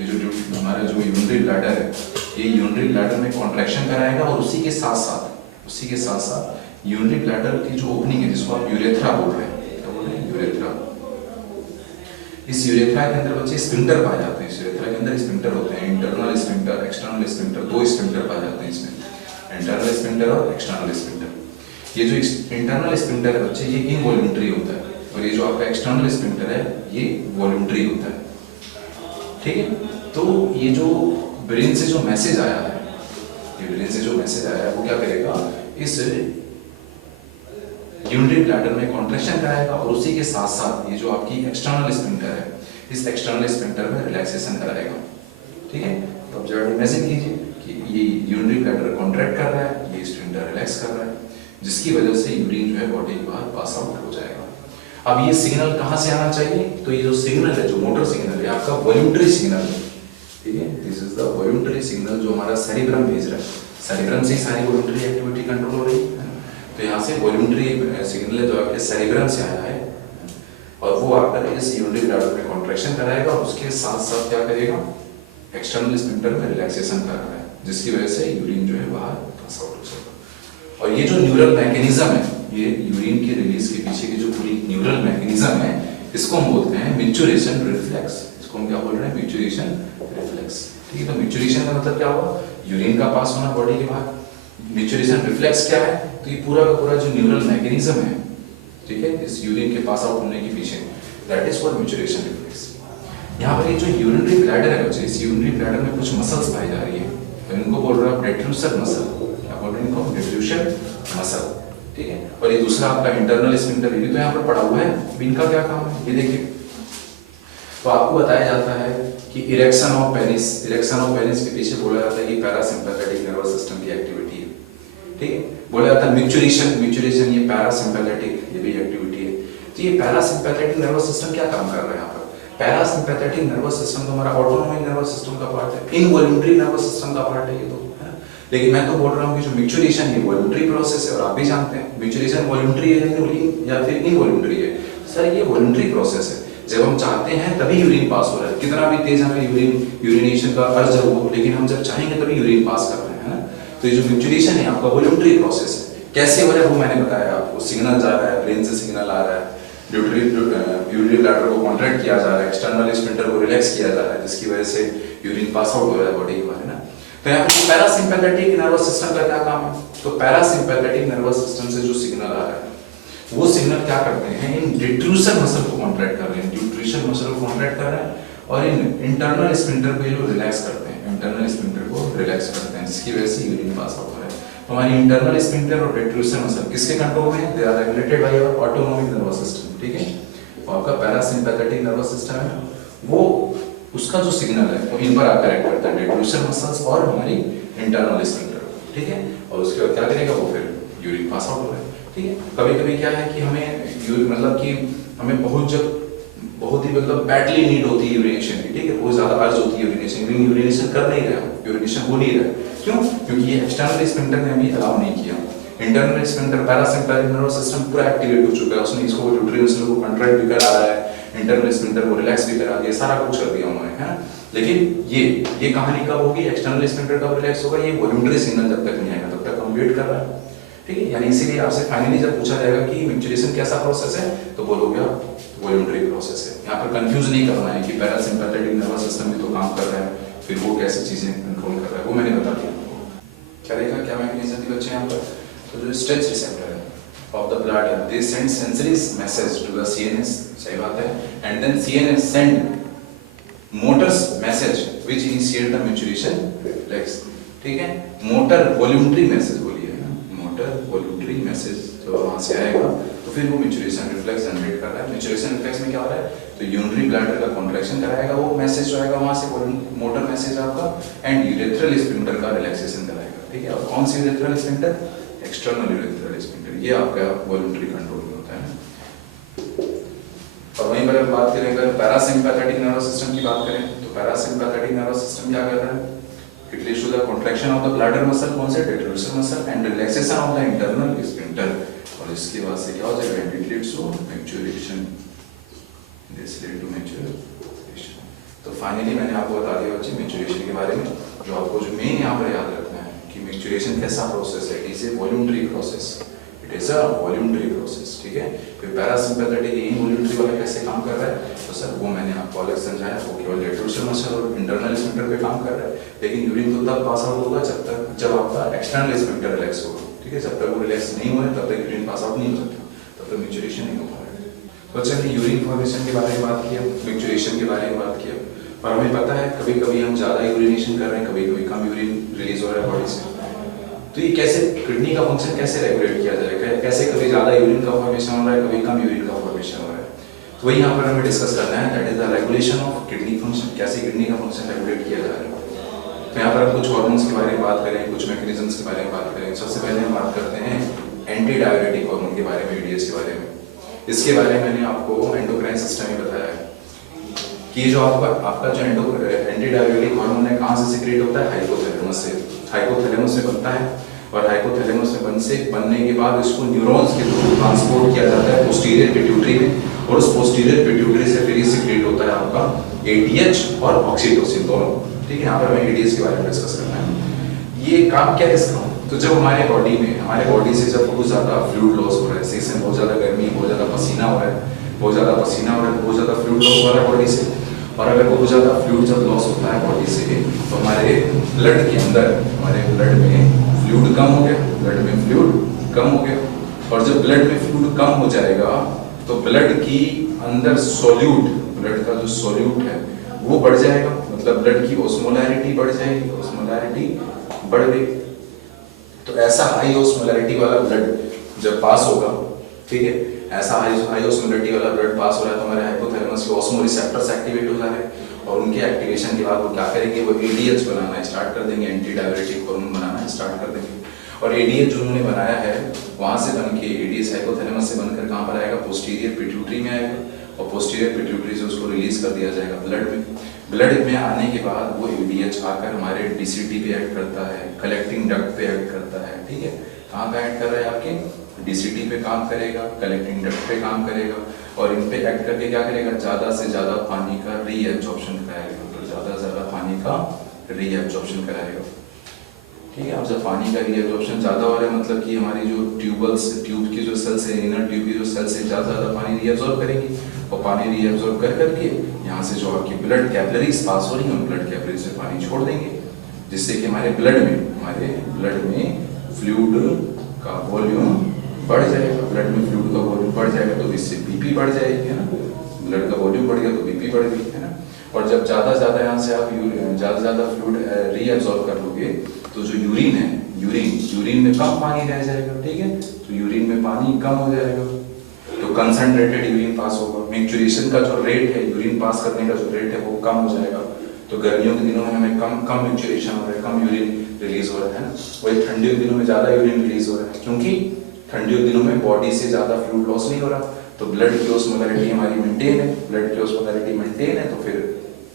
ये जो हमारा जो यूरिनरी ब्लैडर है, ये यूरिनरी ब्लैडर में कॉन्ट्रैक्शन कराएगा, और उसी के साथ साथ यूरिनरी ब्लैडर की जो ओपनिंग है जिसको आप यूरेथ्रा बोल रहे हैं, क्या बोल रहे हैं, यूरेथ्रा। इस यूरेथ्रा के अंदर बच्चे स्फिंक्टर पाए जाते हैं। इस यूरेथ्रा के अंदर स्फिंक्टर होते हैं, इंटरनल स्फिंक्टर, एक्सटर्नल स्फिंक्टर, दो स्फिंक्टर पाए जाते हैं इसमें, इंटरनल स्फिंक्टर और एक्सटर्नल स्फिंक्टर। ये जो इंटरनल स्फिंक्टर है बच्चे ये इनवॉल्यूंटरी होता है, और ये जो आपका एक्सटर्नल स्फिंक्टर है ये वॉल्यूंटरी होता है। ठीक है, तो ये जो ब्रेन से जो मैसेज आया है, ये ब्रेन से जो मैसेज आया है वो क्या करेगा, इस यूरिनरी ब्लैडर में कॉन्ट्रैक्शन कराएगा, और उसी के साथ साथ ये जो आपकी एक्सटर्नल स्फिंक्टर है इस एक्सटर्नल स्फिंक्टर में रिलैक्सेशन कराएगा। ठीक है, तो अब जरा इमेजिन कीजिए कि ये यूरिनरी ब्लैडर कॉन्ट्रैक्ट कर रहा है, ये स्फिंक्टर रिलैक्स कर रहा है, जिसकी वजह से यूरिन जो है बॉडी के बाहर पास आउट हो जाएगा। अब ये सिग्नल कहाँ से आना चाहिए, तो ये जो सिग्नल है, जो मोटर सिग्नल है आपका वॉल्यूंटरी सिग्नल है। ठीक है, this is the voluntary signal जो हमारा सेरिब्रम भेज रहा है, सेरिब्रम से ही सारी वॉल्यूंटरी एक्टिविटी कंट्रोल हो रही है। तो यहाँ से वॉल्यूंटरी सिग्नल है जो आपके सेरिब्रम से आया है, और वो आकर इस यूरिनरी ब्लैडर में कॉन्ट्रैक्शन कराएगा, और उसके साथ साथ क्या करेगा, एक्सटर्नल स्फिंक्टर में रिलैक्सेशन कर रहा है, जिसकी वजह से यूरिन जो है बाहर पास आउट हो जाएगा। और ये जो न्यूरल मैकेनिज्म है, ये यूरिन के रिलीज के पीछे की जो पूरी न्यूरल मैकेनिज्म है, इसको हम बोलते हैं मैच्योरेशन रिफ्लेक्स। इसको हम क्या बोल रहे हैं, मैच्योरेशन रिफ्लेक्स। ठीक है, तो मैच्योरेशन का मतलब क्या हुआ, यूरिन का पास होना बॉडी के बाहर। मैच्योरेशन रिफ्लेक्स क्या है, तो ये पूरा का पूरा जो न्यूरल मैकेनिज्म है, ठीक है, इस यूरिन के पास आउट होने के पीछे, that is called maturation reflex. यहाँ पर ये जो यूरिनरी ब्लैडर है बच्चे, इस यूरिनरी ब्लैडर में कुछ मसल्स पाई जा रही है, तो इनको बोल रहे हैं डेट्रूसर मसल। क्या बोल रहे हैं इनको? डेट्रूसर मसल, ठीक है। और ये दूसरा आपका इंटरनल स्फिंक्टर, ये तो यहाँ पर पड़ा हुआ है, इनका क्या काम है ये देखिए। तो आपको बताया जाता है कि erection of penis, erection of penis के पीछे बोला जाता है कि पैरासिम्पैथेटिक नर्वस सिस्टम की एक्टिविटी है, ठीक है। बोला जाता है मिक्चुरेशन, मिक्चुरेशन ये पैरासिम्पैथेटिक ये भी एक्टिविटी है। तो ये पैरासिम्पैथेटिक नर्वस सिस्टम क्या काम कर रहा है यहाँ पर? पैरासिम्पैथेटिक नर्वस सिस्टम तो हमारा ऑटोनोमिक नर्वस सिस्टम का पार्ट है, इनवॉल्यूंटरी नर्वस सिस्टम का पार्ट है ये तो, है। लेकिन मैं तो बोल रहा हूँ कि जो मिक्चुरेशन ये वॉलंटरी प्रोसेस है, और आप भी जानते हैं मिक्चुरेशन वॉलंटरी है या फिर इनवॉलंटरी है। सर ये वॉलंटरी प्रोसेस है, जब हम चाहते हैं तभी यूरिन पास हो रहा है, कितना भी तेज हमें यूरिनेशन का अर्ज हो, लेकिन हम जब चाहेंगे तभी यूरिन पास कर रहे हैं, है ना। तो ये जो मिक्चुरेशन है आपका वॉलंटरी प्रोसेस है। कैसे हो रहा है वो मैंने बताया आपको, सिग्नल जा रहा है, ब्रेन से सिग्नल आ रहा है, यूरिनरी ब्लैडर को कॉन्ट्रैक्ट किया जा रहा है, एक्सटर्नल स्फिंक्टर को रिलैक्स किया जा रहा है, जिसकी वजह से यूरिन पास आउट हो रहा है बॉडी के बारे में ना। तो यहाँ पे पैरासिम्पैथेटिक नर्वस सिस्टम का क्या काम है? तो पैरासिम्पैथेटिक नर्वस सिस्टम से जो सिग्नल आ रहा है वो सिग्नल क्या करते हैं, इन डिट्रूसर मसल को कॉन्ट्रैक्ट कर रहे हैं, डिट्रूसर मसल को कॉन्ट्रैक्ट कर रहे हैं, और इन इंटरनल स्फिंक्टर को ये लोग रिलैक्स करते हैं, इंटरनल स्फिंक्टर को रिलैक्स करते हैं, जिसकी वजह से यूरिन पास आउट हो रहा है। तो हमारी इंटरनल स्फिंक्टर और डिट्रूसर मसल किसके कंट्रोल में है? They are regulated by our autonomic nervous system, ठीक है। और आपका पैरासिम्पैथेटिक नर्वस सिस्टम है वो उसका जो सिग्नल है वो इन पर आकर एक्ट करता है, डिट्रूसर मसल्स और हमारी इंटरनल स्फिंक्टर, ठीक है। और उसके बाद क्या करेगा वो, फिर यूरिन पास आउट हो रहा है, ठीक है। कभी कभी क्या है कि हमें मतलब कि हमें बहुत ही मतलब बैडली नीड होती है यूरिनेशन की, ठीक है, बहुत ज्यादा अर्ज होती है यूरिनेशन, लेकिन यूरिनेशन कर नहीं रहा, यूरिनेशन हो नहीं रहा। क्यों? क्योंकि ये एक्सटर्नल स्फिंक्टर ने अभी अलाउ नहीं किया। Internal sphincter parasympathetic nervous system पूरा एक्टिवेट हो चुका है, उसने इसको यूट्राइन मसल को कॉन्ट्रैक्ट भी करा रहा है, इंटरनल स्फिंक्टर को रिलैक्स भी करा दिया, सारा कुछ कर दिया उन्होंने, है ना। लेकिन ये कहानी कब होगी? एक्सटर्नल स्फिंक्टर कब रिलैक्स होगा? ये वॉलंटरी सिग्नल जब तक नहीं आएगा तब तक हम वेट कर रहा है, ठीक है। यानी इसीलिए आपसे फाइनली जब पूछा जाएगा कि मिक्चुरेशन कैसा प्रोसेस है, तो बोलोगे आप वॉलंटरी प्रोसेस है। यहाँ पर कंफ्यूज नहीं करना है कि पैरासिम्पैथेटिक नर्वस सिस्टम भी तो काम कर रहा है, फिर वो कैसी चीजें कंट्रोल कर रहा है, वो मैंने बता दिया आपको। क्या देखा, क्या मैकेनिज्म थी बच्चे यहाँ पर? तो जो स्ट्रेच रिसेप्टर है of the bladder, they send sensory message to the CNS, सही बात है, and then CNS send motor message which initiate the maturation reflex, ठीक है। मोटर वॉल्यूंटरी मैसेज बोलिए ना, मोटर वॉल्यूंटरी मैसेज जो वहां से आएगा तो फिर वो मैचुरेशन रिफ्लेक्स जनरेट कर रहा है। मैचुरेशन रिफ्लेक्स में क्या हो रहा है? तो यूरिनरी ब्लैडर का कॉन्ट्रैक्शन कराएगा, वो मैसेज जो आएगा वहां से मोटर मैसेज आपका, एंड यूरेथ्रल स्फिंक्टर का रिलैक्सेशन कराएगा, ठीक है। और कौन सी urethral sphincter? External urethral sphincter, ये आपका वॉल्यूंटरी कंट्रोल में होता है। और वहीं पर अगर बात करें, अगर पैरासिम्पैथेटिक नर्वस सिस्टम की बात करें, तो पैरासिम्पैथेटिक नर्वस सिस्टम क्या कर रहा है? It leads to the contraction of the bladder muscle, कौन से? Detrusor muscle, and relaxation of the internal sphincter, और इसके बाद से क्या हो जाएगा? It leads to maturation, this lead to maturation। तो फाइनली मैंने आपको बता दिया बच्चे मैचुरेशन के बारे में, जो आपको जो मेन यहाँ पर याद रखना है कि मैचुरेशन कैसा प्रोसेस है, it is a voluntary process, it is a voluntary process, ठीक है। फिर पैरासिम्पैथेटिक इनवॉल्यूंटरी वाला कैसे काम कर रहा है, तो सर वो मैंने आपको अलग समझाया, वो केवल डेट्रूसर मसल और इंटरनल स्फिंक्टर पे काम कर रहा है, लेकिन यूरिन तो तब पास आउट होगा जब आपका एक्सटर्नल स्फिंक्टर रिलैक्स होगा, ठीक है। जब तक वो रिलैक्स नहीं हो तब तक यूरिन पास आउट नहीं हो सकता, तब तक मैचुरेशन नहीं हो पाएगा। तो चलिए यूरिन फॉर्मेशन के बारे में बात किया, मैचुरेशन के बारे में बात किया, और हमें पता है कभी कभी हम ज्यादा यूरिनेशन कर रहे हैं, कभी कभी कम यूरिन रिलीज हो रहा है बॉडी से, तो ये कैसे किडनी का फंक्शन कैसे रेगुलेट किया जाएगा, कैसे कभी ज्यादा यूरिन का फॉर्मेशन हो रहा है, कभी कम यूरिन का फॉर्मेशन हो रहा है, तो वही यहाँ पर हमें डिस्कस करना है, that is the regulation of kidney function, कैसे किडनी का फंक्शन रेगुलेट किया जा रहा है। तो यहाँ पर हम कुछ हार्मोन्स के बारे में बात करें, कुछ मैकेनिज्म्स के बारे में बात करें। सबसे पहले हम बात करते हैं एंटी डायबिटिक हार्मोन के बारे में, EDS के बारे में। इसके बारे में मैंने आपको एंडोक्राइन सिस्टम में बताया है कि जो आपका जो एंटी डायबिटिक हार्मोन है कहाँ से सिक्रेट होता है? हाइपोथैलेमस से, हाइपोथैलेमस में बनता है, और हाइपोथैलेमस में बनने के बाद इसको न्यूरॉन्स के थ्रू ट्रांसपोर्ट किया जाता है पोस्टीरियर पिट्यूटरी में, और उस पोस्टीरियर पिट्यूटरी से फिर ये सिक्रेट होता है आपका ATH और ऑक्सीटोसिन दोनों, ठीक है। यहाँ पर हमें EDS के बारे में डिस्कस करना है। ये काम क्या है इसका? तो जब हमारे बॉडी से जब बहुत ज्यादा फ्लूइड लॉस हो रहा है, सीजन बहुत ज्यादा गर्मी, बहुत ज्यादा पसीना हो रहा है, बहुत ज्यादा फ्लूइड लॉस हो रहा है बॉडी से, और अगर बहुत ज्यादा फ्लूइड जब लॉस होता है बॉडी से, तो हमारे ब्लड के अंदर, हमारे ब्लड में फ्लूइड कम हो गया, और जब ब्लड में फ्लूइड कम हो जाएगा तो ब्लड की अंदर सोल्यूट, ब्लड का जो सोल्यूट है वो बढ़ जाएगा, मतलब ब्लड की ऑस्मोलैरिटी बढ़ जाएगी, ऑस्मोलैरिटी बढ़ गई। तो ऐसा हाई ऑस्मोलैरिटी वाला ब्लड जब पास होगा, ठीक है, ऐसा हाई ऑस्मोलैरिटी वाला ब्लड पास हो रहा है तो हमारे हाइपोथैलेमस के ऑस्मो रिसेप्टर्स एक्टिवेट हो जा रहे हैं, और उनके एक्टिवेशन के बाद वो क्या करेंगे, वो एडीएच बनाना स्टार्ट कर देंगे, एंटी डायरेटिक हार्मोन बनाना स्टार्ट कर देंगे। और एडीएच जो उन्होंने बनाया है वहां से बन के एडीएच हाइपोथैलेमस से बनकर कहाँ पर आएगा, पोस्टीरियर पिट्यूटरी में आएगा, और पोस्टीरियर पिट्यूटरी से उसको रिलीज कर दिया जाएगा ब्लड में। ब्लड में आने के बाद वो एडीएच आकर हमारे डीसीटी पे ऐड करता है, कलेक्टिंग डक्ट पे ऐड करता है, ठीक है। कहाँ पे ऐड कर रहा है, आपके डीसीटी पे काम करेगा, कलेक्टिंग डक्ट पे काम करेगा, और इन पे ऐड करके क्या करेगा, ज्यादा से ज्यादा पानी का रीएब्जॉर्प्शन कराएगा, तो ज्यादा से ज्यादा पानी का रीएब्जॉर्प्शन कराएगा, ठीक है। अब जब पानी का रीएब्जॉर्प्शन ज्यादा हो रहा है मतलब कि हमारी जो ट्यूब की जो सेल्स है, इनर ट्यूब की जो सेल्स है, ज्यादा पानी रीएब्जॉर्ब करेंगी, और पानी रीएब्जॉर्ब कर करके यहाँ से जो आपकी ब्लड कैपिलरीज पास हो रही है, उन ब्लड कैपिलरीज से पानी छोड़ देंगे, जिससे कि हमारे ब्लड में फ्लूइड का वॉल्यूम बढ़ जाएगा, ब्लड में फ्लूइड का वॉल्यूम बढ़ जाएगा तो इससे बीपी बढ़ जाएगी, है ना। ब्लड का वॉल्यूम बढ़ गया तो बीपी बढ़ गई, है ना। और जब ज्यादा यहाँ से आप ज्यादा फ्लूइड रीएब्जॉर्ब कर लोगे तो जो यूरिन है, यूरिन में कम पानी रह जाएगा, ठीक है, तो यूरिन में पानी कम हो जाएगा, तो कंसंट्रेटेड यूरिन पास होगा, मैच्योरेशन का जो रेट है, यूरिन पास करने का जो रेट है वो कम हो जाएगा। तो गर्मियों के दिनों में हमें कम मैच्योरेशन हो रहा है, कम यूरिन रिलीज हो रहा है ना, वही ठंडियों के दिनों में ज्यादा यूरिन रिलीज हो रहा है, क्योंकि ठंडियों के दिनों में बॉडी से ज्यादा फ्लूइड लॉस नहीं हो रहा, तो ब्लड की ऑस्मोलैरिटी हमारी मेंटेन है, ब्लड की ऑस्मोलैरिटी मेंटेन है, तो फिर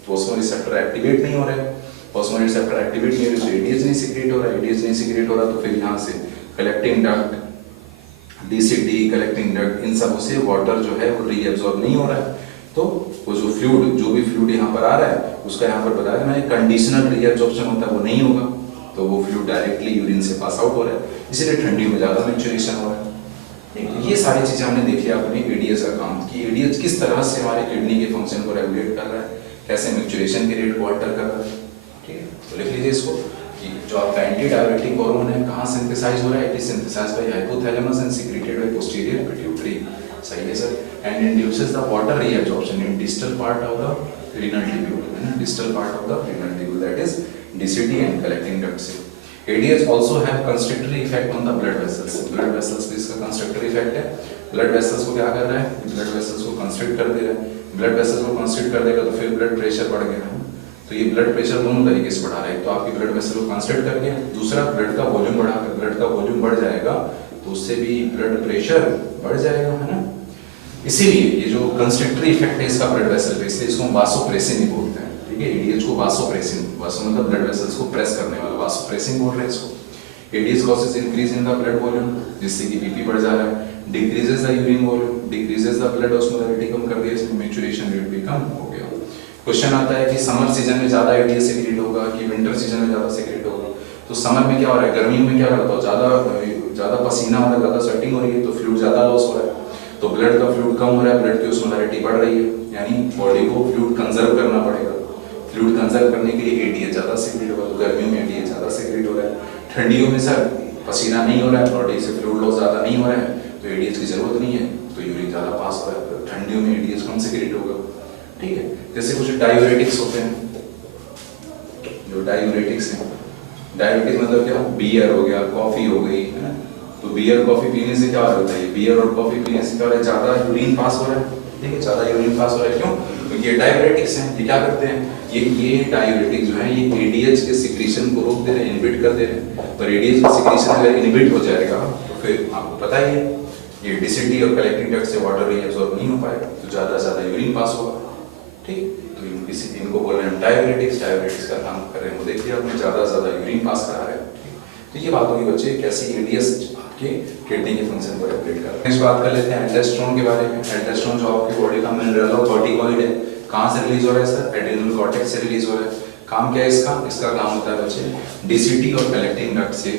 ऑस्मो रिसेप्टर एक्टिवेट नहीं हो रहा है, ऑस्मो रिसेप्टर एक्टिवेट नहीं हो रहा है, एडीएच नहीं सीक्रेट हो रहा है, एडीएच नहीं सीक्रेट हो रहा तो फिर यहाँ से collecting duct, DCT, collecting duct, इन सब से वाटर जो है वो रीएब्जॉर्ब नहीं हो रहा है, तो वो जो भी फ्लूइड यहाँ पर आ रहा है उसका यहाँ पर बताया मैंने कंडीशनल रीएब्जॉर्प्शन होता है वो नहीं होगा, तो वो फ्लूइड डायरेक्टली यूरिन से पास आउट हो रहा है, इसीलिए ठंडी में ज्यादा मैच्योरेशन हो रहा है। ये सारी चीजें हमने देखी अपनी एडीएच का काम कि एडीएच किस तरह से हमारे किडनी के फंक्शन को रेगुलेट कर रहा है, कैसे मैच्योरेशन के रेट को अल्टर कर रहा है, ठीक है। तो लिख लीजिए इसको कि जो आपका एंटी डायरेटिक हार्मोन है कहाँ सिंथेसाइज हो रहा है, it is synthesised by hypothalamus and secreted by posterior pituitary, सही है sir, and induces the water reabsorption in distal part of the renal tubule, distal part of the renal tubule, that is DCT and collecting duct से। ADH also have constrictory effect on the blood vessels. Blood vessels भी इसका constrictory effect है। Blood vessels को क्या कर रहा है? Blood vessels को constrict कर दे रहा है। Blood vessels को constrict कर देगा तो फिर blood pressure बढ़ गया है। तो ये blood pressure दोनों तरीके से बढ़ा रहा है। तो आपकी blood vessel को constrict करके दूसरा blood का volume बढ़ाकर blood का volume बढ़ जाएगा तो उससे भी blood pressure बढ़ जाएगा, है ना। इसीलिए ये जो constrictory effect है इसका blood vessel पे, इसलिए इसको vasopressin ही बोलते हैं। ठीक है, ADH को vasopressin, vaso मतलब blood vessels को प्रेस करने वाला, vasopressin बोल रहे हैं इसको। ADH causes increase in the blood volume, जिससे कि BP बढ़ जा रहा है, decreases the urine volume, decreases the blood osmolarity, कम कर दिया, इसमें maturation rate भी कम हो गया। क्वेश्चन आता है कि समर सीजन में ज्यादा ADH सेक्रेट होगा कि विंटर सीजन में ज्यादा सेक्रेट होगा। तो समर में क्या हो रहा है, गर्मियों में क्या करता हो, ज्यादा पसीना हो रहा है, ज्यादा स्वेटिंग हो रही है तो फ्लूइड ज्यादा लॉस हो रहा है, तो ब्लड का फ्लूइड कम हो रहा है, ब्लड की osmolarity बढ़ रही है, यानी बॉडी को फ्लूइड कंजर्व करना पड़ेगा। फ्लूइड कंजर्व करने के लिए ADH ज्यादा सेक्रेट होगा, तो गर्मियों में ADH ज्यादा सेक्रेट हो रहा है। ठंडियों में सर पसीना नहीं हो रहा है, बॉडी से फ्लूइड लॉस ज्यादा नहीं हो रहा है, तो ADH की जरूरत नहीं है, तो यूरिन ज्यादा पास हो रहा है, तो ठंडियों में ADH कम सेक्रेट होगा। ठीक है, जैसे कुछ डायूरेटिक्स होते हैं, जो डायूरेटिक्स हैं, डायूरेटिक्स मतलब क्या, बियर हो गया, कॉफी हो गई, है ना। तो बियर कॉफी पीने से क्या होता है, बियर और कॉफी पीने से क्या हो रहा है, ज्यादा यूरिन पास हो रहा है। ठीक है, ज्यादा यूरिन पास हो रहा है, क्यों? क्योंकि ये डायूरेटिक्स हैं। ये क्या करते हैं, ये डायूरेटिक्स जो है ये ADH के सिक्रीशन को रोक दे रहे हैं, इनहिबिट कर दे रहे हैं। और ADH का सिक्रीशन अगर इनहिबिट हो जाएगा तो फिर आपको पता ही है ये डीसीटी और कलेक्टिंग डक्ट से वाटर रीअब्सॉर्ब नहीं हो पाएगा, तो ज्यादा यूरिन पास होगा। ठीक, तो इनको बोल रहे हैं डायूरेटिक्स। डायूरेटिक्स का काम कर रहे हैं वो देखिए आपने, ज्यादा यूरिन पास करा रहे हैं। तो ये बात होगी बच्चे कैसी ADH के किडनी के फंक्शन को रेगुलेट कर रहा है। नेक्स्ट बात कर लेते हैं एल्डोस्टेरोन के बारे में। एल्डोस्टेरोन जो आपकी बॉडी का मिनरल और कॉर्टिकॉइड है, कहाँ से रिलीज हो रहा है सर, एड्रेनल कॉर्टेक्स से रिलीज हो रहा है। काम क्या है इसका, इसका काम होता है बच्चे डीसीटी और कलेक्टिंग डक्ट से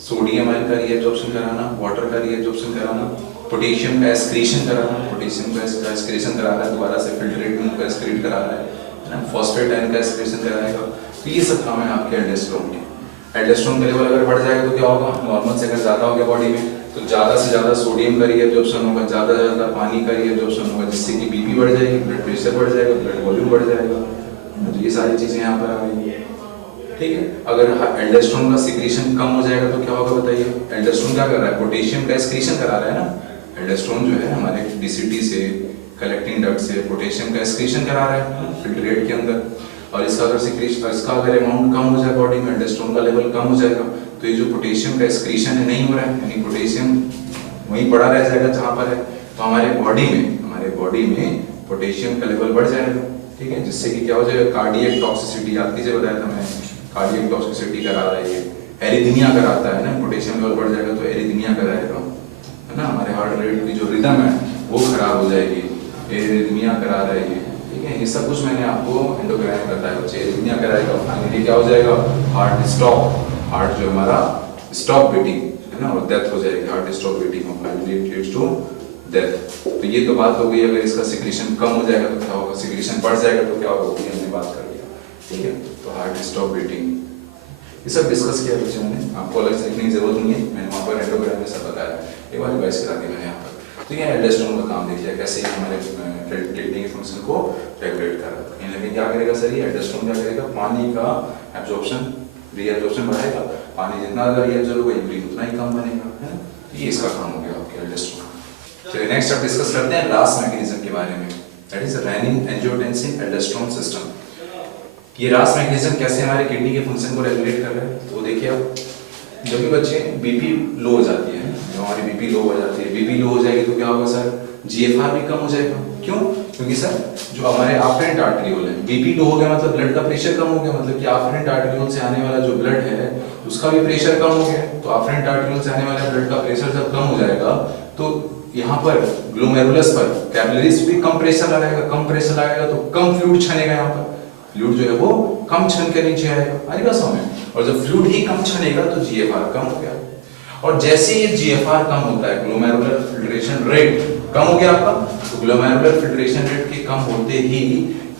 सोडियम आयन का रीअब्जॉर्प्शन कराना, वाटर का रीअब्जॉर्प्शन कराना, पोटेशियम का एक्सक्रीशन कराना, पोटेशियम का एक्सक्रीशन कराना है, दोबारा से फिल्ट्रेट को एक्सक्रीट कराना है ना, फॉस्फेट आयन का एक्सक्रीशन कराएगा। तो ये सब काम है आपके एल्डोस्टेरोन के। एल्डोस्टेरोन का लेवल अगर बढ़ जाएगा तो क्या होगा, नॉर्मल से अगर ज्यादा हो गया बॉडी में तो ज्यादा से ज्यादा सोडियम का रीअब्जॉर्प्शन होगा, ज्यादा पानी का रीअब्जॉर्प्शन होगा, जिससे कि बीपी बढ़ जाएगी, ब्लड प्रेशर बढ़ जाएगा, ब्लड वॉल्यूम बढ़ जाएगा। तो ये सारी चीजें यहाँ पर आ गई, ठीक है। अगर एल्डोस्टेरोन का सिक्रीशन कम हो जाएगा तो क्या होगा बताइए। एल्डोस्टेरोन क्या कर रहा है, पोटेशियम का एक्सक्रीशन करा रहा है ना। एल्डोस्टेरोन जो है हमारे डीसीटी से, कलेक्टिंग डक्ट से पोटेशियम का एक्सक्रीशन करा रहा है फिल्ट्रेट के अंदर, और इसका अगर सिक्रीशन, इसका अगर अमाउंट कम हो जाए बॉडी में, एल्डोस्टेरोन का लेवल कम हो जाएगा, तो ये जो पोटेशियम का एक्सक्रीशन है नहीं हो रहा है, यानी पोटेशियम वहीं पड़ा रह जाएगा जहाँ पर है, तो हमारे बॉडी में पोटेशियम का लेवल बढ़ जाएगा, ठीक है। जिससे कि क्या हो जाएगा, कार्डियक टॉक्सिसिटी, याद कीजिए बताया था मैंने, कार्डियक टॉक्सिसिटी करा रहा है, ये एरिथमिया कराता है ना, पोटेशियम लेवल बढ़ जाएगा तो एरिथमिया कराएगा, है ना। हमारे हार्ट रेट की जो रिदम है वो खराब हो जाएगी, एरिथमिया करा रहा है ये, ठीक है। ये सब कुछ मैंने आपको एंडोक्राइन बताया बच्चे, एरिथमिया कराएगा, फाइनली क्या हो जाएगा, हार्ट स्टॉप, हार्ट जो हमारा स्टॉप बीटिंग है ना, और डेथ हो जाएगी, हार्ट स्टॉप बीटिंग और finally it leads to death. तो ये तो बात हो गई, अगर इसका सिक्रीशन कम हो जाएगा तो क्या होगा, सिक्रीशन बढ़ जाएगा तो क्या होगा, ये हमने बात कर लिया, ठीक है। तो हार्ट स्टॉप बीटिंग ये सब डिस्कस किया बच्चों ने, आपको अलग से लिखने की जरूरत नहीं है, मैंने वहाँ पर एंडोक्राइन में सब बताया, एक बार रिवाइज करा दिया मैंने यहाँ पर। तो ये एल्डोस्टेरोन का काम देख लिया, कैसे हमारे किडनी के फंक्शन को रेगुलेट कर रहा है। कहीं ना कहीं क्या करेगा सर, ये एल्डोस्टेरोन क्या करेगा, पानी का एब्जॉर्प्शन, रीअब्जॉर्प्शन बढ़ाएगा, पानी जितना ज़्यादा रीअब्जॉर्ब होगा यूरिन उतना ही कम बनेगा, है ना। ये इसका काम हो गया आपके एल्डोस्टेरोन। चलिए नेक्स्ट अब डिस्कस करते हैं रास मैकेनिज्म के बारे में, that is renin angiotensin aldosterone system. ये रास मैकेनिज्म कैसे हमारे किडनी के फंक्शन को रेगुलेट कर रहा है, तो देखिए आप, जब भी बच्चे बीपी लो हो जाती है, जो हमारी बीपी लो हो जाती है, बीपी लो हो जाएगी तो क्या होगा सर, जीएफआर भी कम हो जाएगा। क्यों? क्योंकि सर जो हमारे आफ्रेंट आर्टरियोल है, बीपी लो हो गया मतलब ब्लड का प्रेशर कम हो गया, मतलब कि आफ्रेंट आर्टरियोल से आने वाला जो ब्लड है उसका भी प्रेशर कम हो गया। तो आफ्रेंट आर्टरियोल से आने वाले ब्लड का प्रेशर जब कम हो जाएगा तो यहाँ पर ग्लोमेरुलस पर कैपिलरीज भी कम प्रेशर लगाएगा, कम प्रेशर लगाएगा तो कम फ्लूइड छनेगा, यहाँ पर फ्लूइड जो है वो कम छन के नीचे आएगा, आएगा समझ। और जब फ्लूइड ही कम छनेगा तो जीएफआर कम हो गया, और जैसे ये जीएफआर कम होता है, ग्लोमेरुलर फिल्ट्रेशन रेट कम हो गया आपका, तो ग्लोमेरुलर फिल्ट्रेशन रेट के कम होते ही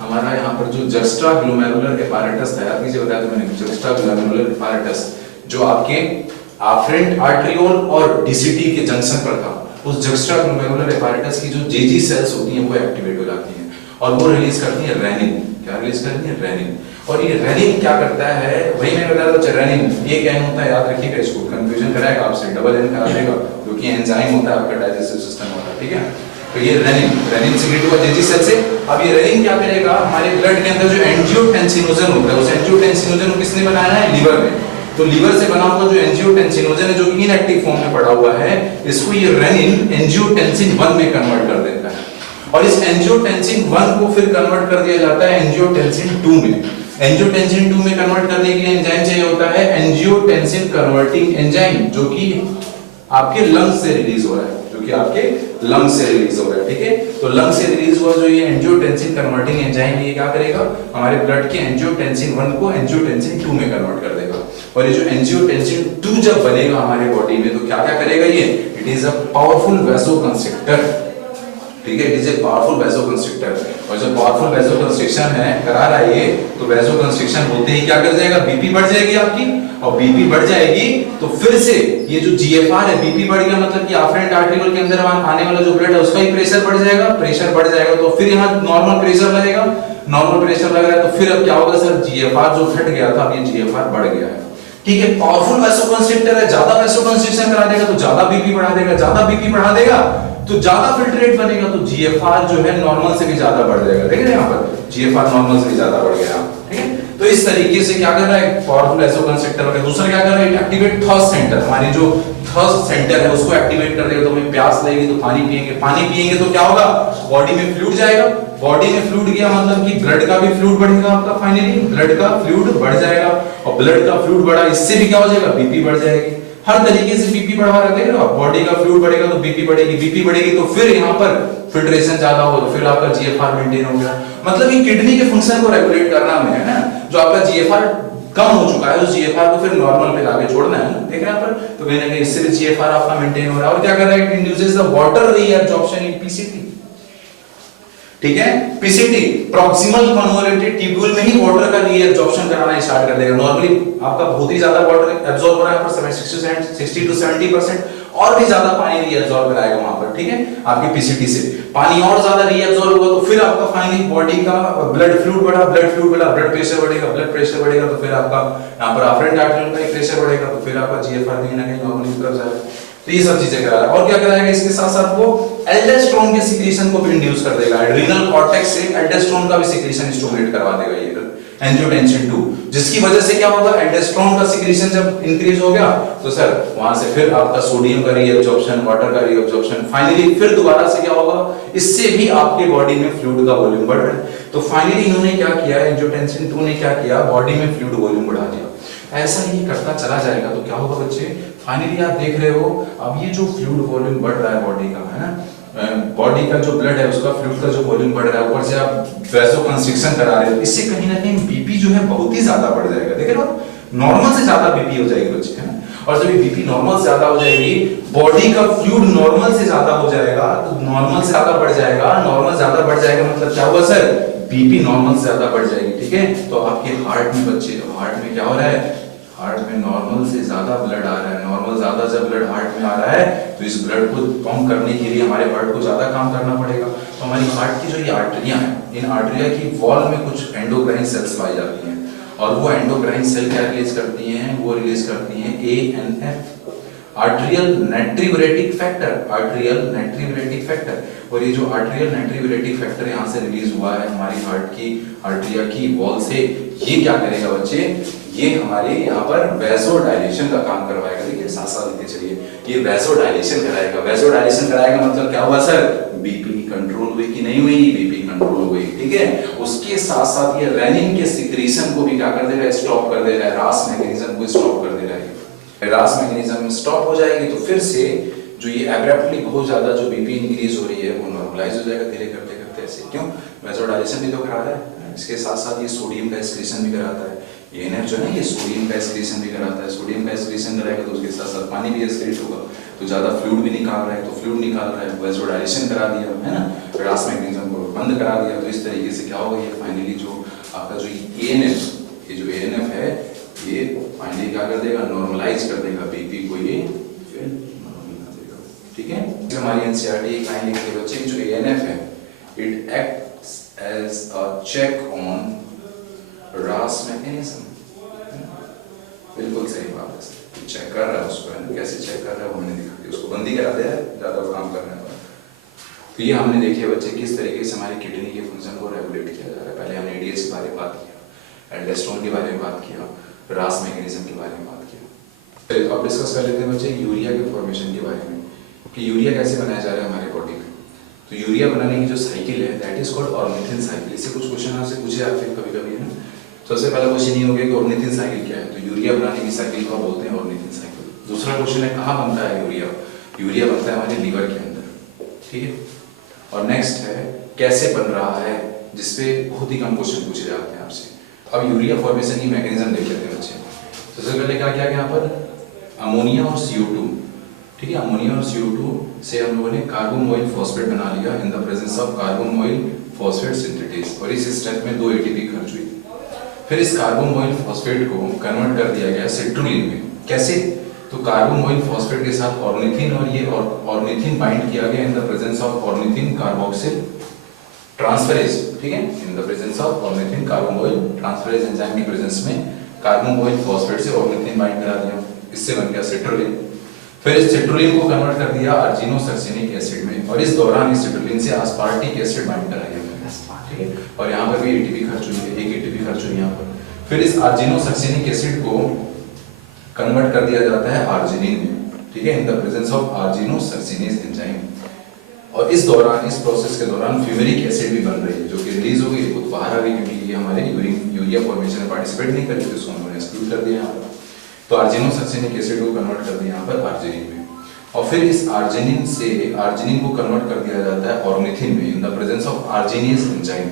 हमारा यहाँ पर जो जस्ट्रा ग्लोमेरुलर एपारेटस था, याद कीजिए बताया था मैंने, जस्ट्रा ग्लोमेरुलर एपारेटस जो आपके आफ्रेंट आर्टरियोल और डीसीटी के जंक्शन पर था, उस जस्ट्रा ग्लोमेरुलर एपारेटस की जो जेजी सेल्स होती हैं वो एक्टिवेट हो जाती हैं और वो रिलीज करती है रेनिन। क्या रिलीज करती है? रेनिन। और ये रेनिन क्या करता है, वही मैं बताया था, रेनिन एक एन होता है, याद रखिएगा इसको, कंफ्यूजन कराएगा आपसे, डबल एन करा देगा, क्योंकि एंजाइम होता है आपका डाइजेस्टिव सिस्टम होता है, ठीक है। तो ये रेनिन सीक्रेट हुआ जेजी सेल से। अब ये रेनिन क्या करेगा, हमारे ब्लड के अंदर जो एंजियोटेंसिनोजन होता है, उस एंजियोटेंसिनोजन को किसने बनाया है? लीवर ने। तो लीवर से बना हुआ जो एंजियोटेंसिनोजन है, जो कि इनएक्टिव फॉर्म में पड़ा हुआ है, इसको ये रेनिन एंजियोटेंसिन 1 में कन्वर्ट कर देता है, और इस एंजियोटेंसिन 1 को फिर कन्वर्ट कर दिया जाता है एंजियोटेंसिन 2 में। एंजियोटेंसिन 2 में कन्वर्ट करने के लिए एंजाइम चाहिए होता है एंजियोटेंसिन कन्वर्टिंग एंजाइम, जो कि आपके लंग्स से रिलीज हो रहा है, जो कि आपके लंग्स से रिलीज हो रहा है, ठीक है। तो लंग से रिलीज हुआ जो ये एंजियोटेंसिन कन्वर्टिंग एंजाइम, ये क्या करेगा, हमारे ब्लड के एंजियोटेंसिन 1 को एंजियोटेंसिन 2 में कन्वर्ट कर देगा। और ये जो एंजियोटेंसिन 2 जब बनेगा हमारे बॉडी में, तो क्या क्या करेगा ये, इट इज अ पावरफुल वैसोकंस्ट्रिक्टर, ठीक है, इट इज ए पावरफुल वैसोकंस्ट्रिक्टर। और जब पावरफुल वैसोकंस्ट्रिक्शन है करा रहा है ये, तो वैसोकंस्ट्रिक्शन होते ही क्या कर जाएगा, बीपी बढ़ जाएगी आपकी, और बीपी बढ़ जाएगी तो फिर से ये जो जीएफआर है, बीपी बढ़ गया मतलब कि आफ्रेंट आर्टरियोल के अंदर आने वाला जो ब्लड है उसका ही प्रेशर बढ़ जाएगा, प्रेशर बढ़ जाएगा तो फिर यहाँ नॉर्मल प्रेशर लगेगा, नॉर्मल प्रेशर लग रहा है तो फिर अब क्या होगा सर, जीएफआर जो घट गया था अब ये जीएफआर बढ़ गया है, ठीक है। पावरफुल वैसोकंस्ट्रिक्टर है, ज्यादा वैसोकंस्ट्रिक्शन करा देगा तो ज्यादा बीपी बढ़ा देगा, ज्यादा बीपी बढ़ा देगा तो ज्यादा फिल्ट्रेट बनेगा, तो जीएफआर जो है नॉर्मल से भी ज्यादा बढ़ जाएगा, देख रहे हैं यहाँ पर, जीएफआर नॉर्मल से भी ज्यादा बढ़ गया, ठीक है। तो इस तरीके से क्या कर रहा है, पावरफुल वैसोकंस्ट्रिक्टर हो गया। दूसरा क्या कर रहा है, एक्टिवेट थर्स्ट सेंटर, हमारी जो थर्स्ट सेंटर है उसको एक्टिवेट कर देगा, तो हमें प्यास लगेगी तो पानी पिएंगे, पानी पिएंगे तो क्या होगा, बॉडी में फ्लूइड जाएगा, बॉडी में फ्लूइड गया मतलब कि ब्लड का भी फ्लूइड बढ़ेगा आपका, फाइनली ब्लड का फ्लूइड बढ़ जाएगा, और ब्लड का फ्लूइड बढ़ा, इससे भी क्या हो जाएगा, बीपी बढ़ जाएगी, हर तरीके से बीपी बढ़ा रहता है ना, बॉडी का फ्लूइड बढ़ेगा तो बीपी बढ़ेगी, बीपी बढ़ेगी तो फिर यहाँ पर फिल्ट्रेशन ज्यादा होगा तो फिर आपका जीएफआर मेंटेन हो गया। मतलब ये किडनी के फंक्शन को रेगुलेट करना है ना, जो आपका जीएफआर कम हो चुका है उस जीएफआर को फिर नॉर्मल पे लाके छोड़ना है ना, देख रहे हैं यहाँ पर। तो कहीं ना कहीं इससे भी जीएफआर आपका मेंटेन हो रहा है। और क्या कर रहा है, it induces the water reabsorption in PCT, ठीक है। पीसीटी प्रॉक्सिमल कन्वोल्यूटेड ट्यूब्यूल में ही वाटर का रीअब्जॉर्प्शन कराना स्टार्ट कर देगा। नॉर्मली आपका बहुत ही ज्यादा वाटर एब्जॉर्ब हो रहा है, 60 to 70%, और भी ज्यादा पानी रीअब्सॉर्ब कराएगा वहां पर, ठीक है, आपके पीसीटी से पानी और ज्यादा रीअब्सॉर्ब हुआ तो फिर आपका फाइनली बॉडी का ब्लड फ्लूइड बढ़ा, ब्लड प्रेशर बढ़ेगा, तो फिर आपका यहाँ पर अफरेंट आर्टरियल का प्रेशर बढ़ेगा, तो फिर आपका जीएफआर कहीं ना कहीं नॉर्मल की तरफ जाएगा। तो ये सब चीजें करा रहा है। और क्या कराएगा इसके साथ साथ वो एल्डोस्टेरोन के सिक्रीशन को भी इंड्यूस कर देगा, एड्रिनल कॉर्टेक्स से एल्डोस्टेरोन का भी सिक्रीशन स्टिमुलेट करवा देगा ये एंजियोटेंसिन 2, जिसकी वजह से क्या होगा, एल्डोस्टेरोन का सिक्रीशन जब इंक्रीज हो गया तो सर वहां से फिर आपका सोडियम का रीअब्जॉर्प्शन, वाटर का रीअब्जॉर्प्शन, फाइनली फिर दोबारा से क्या होगा, इससे भी आपके बॉडी में फ्लूइड का वॉल्यूम बढ़ रहा है। तो फाइनली इन्होंने क्या किया, एंजियोटेंसिन 2 ने क्या किया, बॉडी में फ्लूइड वॉल्यूम बढ़ा दिया। ऐसा ही करता चला जाएगा तो क्या होगा बच्चे, फाइनली आप देख रहे हो अब ये जो फ्लूइड वॉल्यूम बढ़ रहा है बॉडी का, है ना, बॉडी का जो ब्लड है उसका फ्लूइड का जो वॉल्यूम बढ़ रहा है, ऊपर से आप वैसोकंस्ट्रिक्शन करा रहे हो, इससे कहीं ना कहीं बीपी जो है बहुत ही ज्यादा बढ़ जाएगा। देख रहे हो, नॉर्मल से ज्यादा बीपी हो जाएगी बच्चे, है ना। और जब बीपी नॉर्मल से ज्यादा हो जाएगी, बॉडी का फ्लूइड नॉर्मल से ज्यादा हो जाएगा, तो नॉर्मल से ज्यादा बढ़ जाएगा, नॉर्मल ज्यादा बढ़ जाएगा मतलब क्या हुआ सर, बीपी नॉर्मल से ज्यादा बढ़ जाएगी, ठीक है। तो आपके हार्ट में बच्चे, हार्ट में क्या हो रहा है, हार्ट में नॉर्मल से ज्यादा ब्लड आ रहा है, नॉर्मल ज्यादा जब ब्लड हार्ट में आ रहा है तो इस ब्लड को पंप करने के लिए हमारे हार्ट को ज्यादा काम करना पड़ेगा। तो हमारी हार्ट की जो ये आर्टरियां हैं, इन आर्टरिया की वॉल में कुछ एंडोक्राइन सेल्स पाई जाती हैं, और वो एंडोक्राइन सेल क्या रिलीज करती हैं, वो रिलीज करती हैं ANF, arterial natriuretic factor, arterial natriuretic factor. और ये जो आर्टरियल नाइट्रियूरेटिक फैक्टर यहाँ से रिलीज हुआ है हमारी हार्ट की आर्टरिया की वॉल से, ये क्या करेगा बच्चे, ये हमारे यहाँ पर वैसोडाइलेशन का काम करवाएगा। देखिए साथ साथ लिखते चलिए, ये वैसोडाइलेशन कराएगा। वैसोडाइलेशन कराएगा मतलब क्या हुआ सर, बीपी कंट्रोल हुई कि नहीं हुई, बीपी कंट्रोल हुई, ठीक है। उसके साथ साथ ये रेनिन के सिक्रीशन को भी क्या कर देगा, स्टॉप कर दे रहा है, रास मैकेनिज्म को स्टॉप कर दे रहा है। रास मैकेनिज्म स्टॉप हो जाएगी तो फिर से जो ये एब्रप्टली बहुत ज्यादा जो बीपी इंक्रीज हो रही है वो नॉर्मलाइज हो जाएगा धीरे करते करते ऐसे। क्यों, वैसोडाइलेशन भी तो करा रहा है, इसके साथ साथ ये सोडियम का एक्सक्रीशन भी कराता है। ANF जो है ना, ये सोडियम का एक्सक्रीशन भी कराता है, सोडियम का एक्सक्रीशन कराएगा तो उसके साथ साथ पानी भी एक्सक्रीट होगा, तो ज्यादा फ्लूइड भी निकाल रहा है, तो फ्लूइड निकाल रहा है, वैसोडाइलेशन करा दिया, है ना, रास मैकेनिज्म को बंद करा दिया। तो इस तरीके से क्या होगा, ये फाइनली जो आपका जो ANF, ये जो ANF है ये फाइनली क्या कर देगा, नॉर्मलाइज कर देगा बीपी को, ये फिर नॉर्मल कर देगा, ठीक है। हमारी एनसीईआरटी एक लाइन लिखी है बच्चे की, जो ANF है it acts as a check on RAS mechanism. बिल्कुल सही बात है सर, चेक कर रहा है उसको, है ना, कैसे चेक कर रहा है वो हमने दिखा दिया, उसको बंदी करा दिया है ज्यादा काम करने पर। तो ये हमने देखिए बच्चे किस तरीके से हमारी किडनी के फंक्शन को रेगुलेट किया जा रहा है। पहले हमने ADH के बारे में बात किया, एल्डोस्टेरोन के बारे में बात किया, रास मैकेनिज्म के बारे में बात किया। अब डिस्कस कर लेते हैं बच्चे यूरिया के फॉर्मेशन के बारे में, कि यूरिया कैसे बनाया जा रहा है हमारे बॉडी में। तो यूरिया बनाने की जो साइकिल है that is called ornithine cycle. इससे कुछ क्वेश्चन आपसे पूछे आपसे कभी कभी, है ना। सबसे पहला क्वेश्चन ये हो गया कि ऑर्निथिन साइकिल क्या है, तो यूरिया बनाने की साइकिल को बोलते हैं ऑर्निथिन साइकिल। दूसरा क्वेश्चन है कहाँ बनता है यूरिया, यूरिया बनता है हमारे लीवर के अंदर, ठीक है। और नेक्स्ट है कैसे बन रहा है, जिसपे बहुत ही कम क्वेश्चन पूछे जाते हैं आपसे। अब यूरिया फॉर्मेशन की मैकेनिज्म देख लेते हैं बच्चे। सबसे पहले क्या किया यहाँ पर, अमोनिया और CO2, ठीक है, अमोनिया और CO2 से हम लोगों ने कार्बोमोइल फॉस्फेट बना लिया in the presence of carbamoyl phosphate synthetase, और इस स्टेप में 2 ATP खर्च हुई। फिर इस कार्बोमोइल फॉस्फेट को कन्वर्ट कर दिया गया सिट्रुलिन में। कैसे, तो कार्बोमोइल फॉस्फेट के साथ ऑर्निथिन, और ये ऑर्निथिन बाइंड किया गया in the presence of ornithine carboxyl transferase, ठीक है, in the presence of ornithine carbamoyl transferase enzyme की प्रेजेंस में कार्बोमोइल फॉस्फेट से ऑर्निथिन बाइंड करा दिया, इससे बन गया सिट्रुलिन। फिर इस सिट्रुलिन को कन्वर्ट कर दिया अर्जिनोसर्सिनिक एसिड में, और इस दौरान इस सिट्रुलिन से अस्पार्टिक एसिड बाइंड करा गया, ठीक है, और यहाँ पर भी ATP खर्च हुई है, 1 ATP खर्च हुई यहाँ पर। फिर इस अर्जिनोसर्सिनिक एसिड को कन्वर्ट कर दिया जाता है आर्जिनिन में, ठीक है, in the presence of argininosuccinase enzyme. और इस दौरान, इस प्रोसेस के दौरान फ्यूमेरिक एसिड भी बन रही है, जो कि रिलीज हो गई, वो बाहर आ गई, क्योंकि ये हमारे यूरिया फॉर्मेशन में पार्टिसिपेट नहीं करी, तो इसको हमने एक्सक्लूड कर दिया यहाँ पर। तो आर्जिनोसर्सिनिक एसिड को कन्वर्ट कर दिया यहाँ पर आर्जिनिन में, और फिर इस आर्जिनिन से आर्जिनिन को कन्वर्ट कर दिया जाता है ऑर्निथिन में इन the presence of arginase enzyme.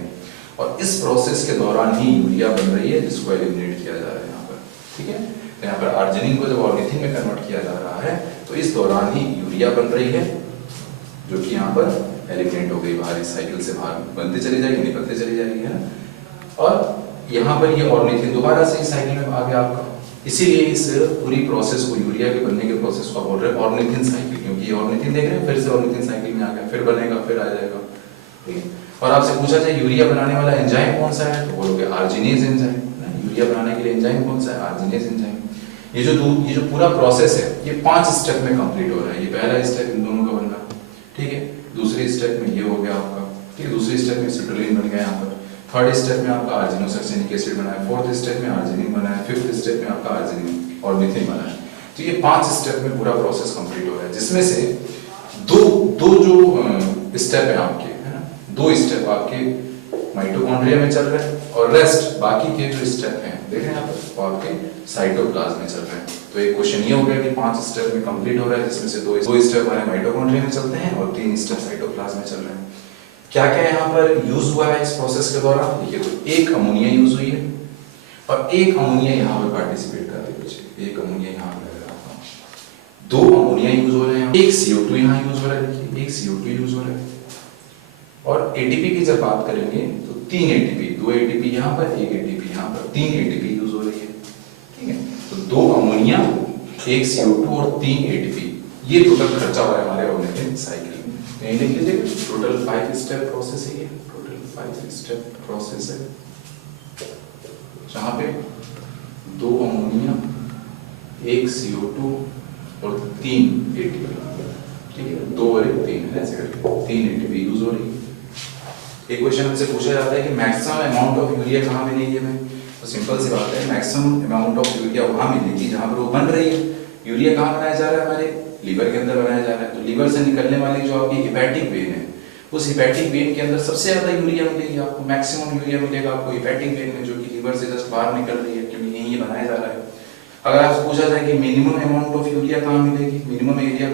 और इस प्रोसेस के दौरान ही यूरिया बन रही है, जिसको एलिमिनेट किया जा रहा है यहाँ पर, ठीक है। तो यहाँ पर आर्जिनिन को जब ऑर्निथिन में कन्वर्ट किया जा रहा है तो इस दौरान ही यूरिया बन रही है, जो कि यहाँ पर एलिमिनेट हो गई बाहर, इस साइकिल से बाहर बनती चली जाएगी, निकलती चली जाएगी, है ना। और यहाँ पर ये ऑर्निथिन दोबारा से इस साइकिल में आ गया आपका, इसीलिए इस पूरी प्रोसेस को, यूरिया के बनने के प्रोसेस को बोल रहे हैं ऑर्निथिन साइकिल, क्योंकि ऑर्निथिन देख रहे हैं, फिर से ऑर्निथिन साइकिल में आ गया, फिर बनेगा, फिर आ जाएगा, ठीक है। और आपसे पूछा जाए यूरिया बनाने वाला एंजाइम कौन सा है, तो बोलोगे आर्जिनेज एंजाइम। यूरिया बनाने के लिए एंजाइम कौन सा है, आर्जिनेज एंजाइम। ये जो पूरा प्रोसेस है ये 5 स्टेप में कंप्लीट हो रहा है। ये पहला स्टेप इन दोनों का बन रहा है, ठीक है। दूसरे स्टेप में ये हो गया आपका, ठीक है। दूसरे स्टेप में सिट्रोलिन बन गया यहाँ पर। थर्ड स्टेप में आपका आर्जिनोसक्सेनिक एसिड बना है। फोर्थ स्टेप में आर्जिनिन बना है। फिफ्थ स्टेप में आपका आर्जिनिन और मीथेन बना है। तो ये 5 स्टेप में पूरा प्रोसेस कंप्लीट हो रहा है, जिसमें से दो जो स्टेप है आपके, है ना, 2 स्टेप आपके माइटोकॉन्ड्रिया में चल रहे हैं और रेस्ट बाकी के जो स्टेप हैं देख रहे हैं यहाँ पर, वो आपके साइटोप्लाज्म में चल रहे हैं। तो एक क्वेश्चन ये हो गया कि 5 स्टेप में कंप्लीट हो रहा है, जिसमें से 2 स्टेप हमारे माइटोकॉन्ड्रिया में चलते हैं और 3 स्टेप साइटोप्लाज्म में चल रहे हैं। क्या क्या यहाँ पर यूज हुआ है इस प्रोसेस के दौरान, देखिए तो एक अमोनिया यूज हुई है और एक अमोनिया यहाँ पर पार्टिसिपेट कर रही है, एक अमोनिया यहाँ पर, 2 अमोनिया यूज हो रहे हैं, एक CO2 यहाँ यूज हो रहा है, देखिए एक CO2 यूज हो रहा है। और ATP की जब बात करेंगे तो 3 ATP, 2 ATP यहाँ पर, 1 ATP यहाँ पर, 3 ATP यूज हो रही है, ठीक है। तो 2 अमोनिया, 1 CO2 और 3 ATP, ये टोटल खर्चा हुआ है हमारे ऑर्गेनिक साइकिल में। यही लिख लीजिए, टोटल 5 स्टेप प्रोसेस है ये, टोटल 5 स्टेप प्रोसेस है, जहाँ पे 2 अमोनिया, 1 CO2 और 3 ATP, ठीक है। 2 और 1 3 है, ऐसे करके 3 ATP यूज हो रही है। एक क्वेश्चन हमसे पूछा जाता है कि मैक्सिमम अमाउंट ऑफ यूरिया कहाँ मिलेगी हमें, तो सिंपल सी बात है, मैक्सिमम अमाउंट ऑफ यूरिया वहाँ मिलेगी जहाँ पर वो बन रही है। यूरिया कहाँ बनाया जा रहा है, हमारे लीवर के अंदर बनाया जा रहा है। तो लीवर से निकलने वाली जो आपकी हिपैटिक वेन है, उस हिपैटिक वेन के अंदर सबसे ज्यादा यूरिया मिलेगी आपको, मैक्सिमम यूरिया मिलेगा आपको हिपैटिक वेन में, जो कि लीवर से जस्ट बाहर निकल रही है, क्योंकि यही ये बनाया जा रहा है। अगर आपसे पूछा जाए कि मिनिमम अमाउंट ऑफ यूरिया कहाँ मिलेगी, मिनिमम यूरिया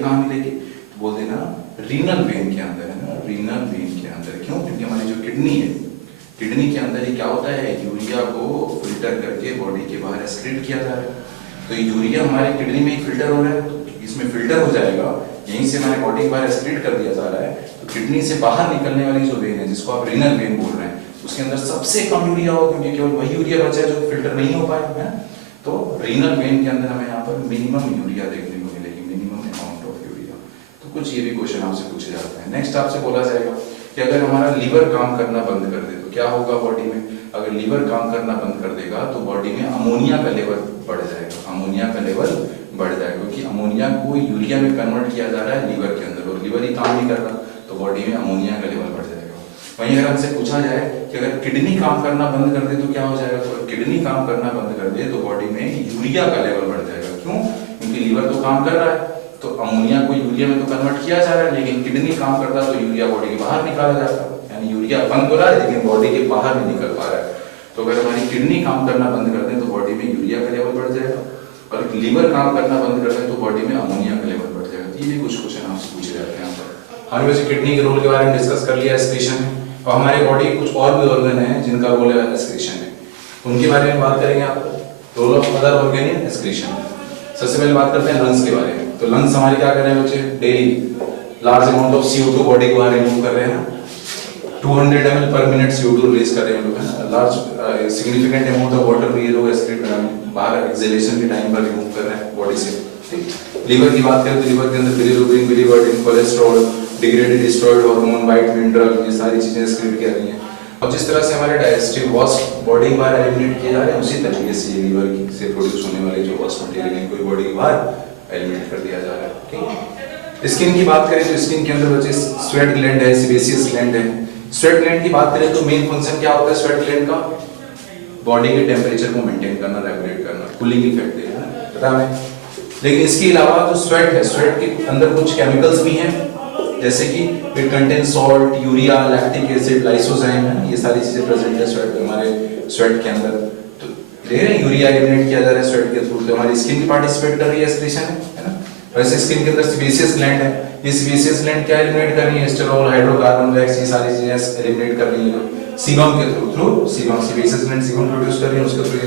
कहाँ मिलेगी, तो बोल देना रीनल वेन के अंदर, है ना, रीनल वेन के अंदर। क्यों, क्योंकि हमारी जो किडनी है, किडनी के अंदर ये क्या होता है, यूरिया को फिल्टर करके बॉडी के बाहर एक्सक्रीट किया जा रहा है। तो यूरिया हमारे किडनी में ही फिल्टर हो रहा है, तो इसमें फिल्टर हो जाएगा, यहीं से हमारे बॉडी के बाहर एक्सक्रीट कर दिया जा रहा है। तो किडनी से बाहर निकलने वाली जो वेन है, जिसको आप रीनल वेन बोल रहे हैं, उसके अंदर सबसे कम यूरिया होगा, क्योंकि केवल वही यूरिया बचा है जो फिल्टर नहीं हो पाया है। तो रीनल वेन के अंदर हमें यहाँ पर मिनिमम यूरिया देखने को मिलेगी, मिनिमम अमाउंट ऑफ यूरिया। तो कुछ ये भी क्वेश्चन आपसे पूछे जाते हैं। नेक्स्ट आपसे बोला जाएगा कि अगर हमारा लीवर काम करना बंद कर दे तो क्या होगा बॉडी में। अगर लीवर काम करना बंद कर देगा तो बॉडी में अमोनिया का लेवल बढ़ जाएगा, अमोनिया का लेवल बढ़ जाएगा, क्योंकि अमोनिया को यूरिया में कन्वर्ट किया जा रहा है लीवर के अंदर, और लीवर ही काम नहीं कर रहा, तो बॉडी में अमोनिया का लेवल बढ़ जाएगा। वहीं अगर हमसे पूछा जाए कि अगर किडनी काम करना बंद कर दे तो क्या हो जाएगा, तो किडनी काम करना बंद कर दे तो बॉडी में यूरिया का लेवल बढ़ जाएगा। क्यों, क्योंकि लीवर तो काम कर रहा है, तो अमोनिया को यूरिया में तो कन्वर्ट किया जा रहा है, लेकिन किडनी काम करता है तो यूरिया बॉडी के बाहर निकाला जाता है, यानी यूरिया बंद हो रहा है लेकिन बॉडी के बाहर नहीं निकल पा रहा है। तो अगर हमारी किडनी काम करना बंद कर दे तो बॉडी में यूरिया का लेवल बढ़ जाएगा, और लीवर काम करना बंद कर दे तो बॉडी में अमोनिया का लेवल बढ़ जाएगा। ये भी कुछ क्वेश्चन आपसे पूछे जाते हैं। यहाँ पर हमने वैसे किडनी के रोल के बारे में डिस्कस कर लिया एक्सक्रीशन में, और हमारे बॉडी के कुछ और भी ऑर्गन हैं जिनका रोल है एक्सक्रीशन में, उनके बारे में बात करेंगे। आप role of other organ in excretion. सबसे पहले बात करते हैं लंग्स के बारे में। तो लंग्स हमारे क्या कर रहे हैं बच्चे, daily large amount of CO2 body को बाहर रिमूव कर रहे हैं, 200 ml पर मिनट CO2 रिलीज कर रहे हैं लोग, है ना। Large significant amount of water भी ये लोग एक्सक्रीट बाहर एक्सहेलेशन के टाइम पर रिमूव कर रहे हैं बॉडी से, ठीक। लीवर की बात करें तो लीवर के अंदर bilirubin, बिलिवर्डिन, cholesterol, degraded steroid hormone, white mineral, ये सारी चीजें एक्सक्रीट कर रही हैं। अब जिस तरह से हमारे डाइजेस्टिव वेस्ट बॉडी के बाहर एलिमिनेट किए जा रहे हैं, उसी तरीके से लीवर से प्रोड्यूस होने वाले जो वेस्ट मटेरियल है कोई बॉडी के बाहर एलिमिनेट कर दिया जा रहा है, ठीक। स्किन की बात करें तो स्किन के अंदर बच्चे स्वेट ग्लैंड है, सेबेसियस ग्लैंड है। स्वेट ग्लैंड की बात करें तो मेन फंक्शन क्या होता है स्वेट ग्लैंड का, बॉडी के टेम्परेचर को मेंटेन करना, रेगुलेट करना, कूलिंग इफेक्ट देना, पता है। लेकिन इसके अलावा जो स्वेट है, स्वेट के अंदर कुछ केमिकल्स भी हैं, जैसे कि it contain salt, urea, lactic acid, lysozyme, है, ये सारी चीजें प्रेजेंट है स्वेट हमारे स्वेट के अंदर। तो देख रहे हैं यूरिया एलिमिनेट किया जा रहा है स्वेट के थ्रू, तो हमारी स्किन भी पार्टिसिपेट कर रही है एक्सक्रीशन में, है ना। वैसे स्किन के अंदर सेबेसियस ग्लैंड है, ये सेबेसियस ग्लैंड क्या एलिमिनेट कर रही है, स्टेरॉल, हाइड्रोकार्बन वैक्स, ये सारी चीजें एलिमिनेट कर रही है सीबम के through sebum, sebaceous gland sebum produce कर रही है, उसके थ्रू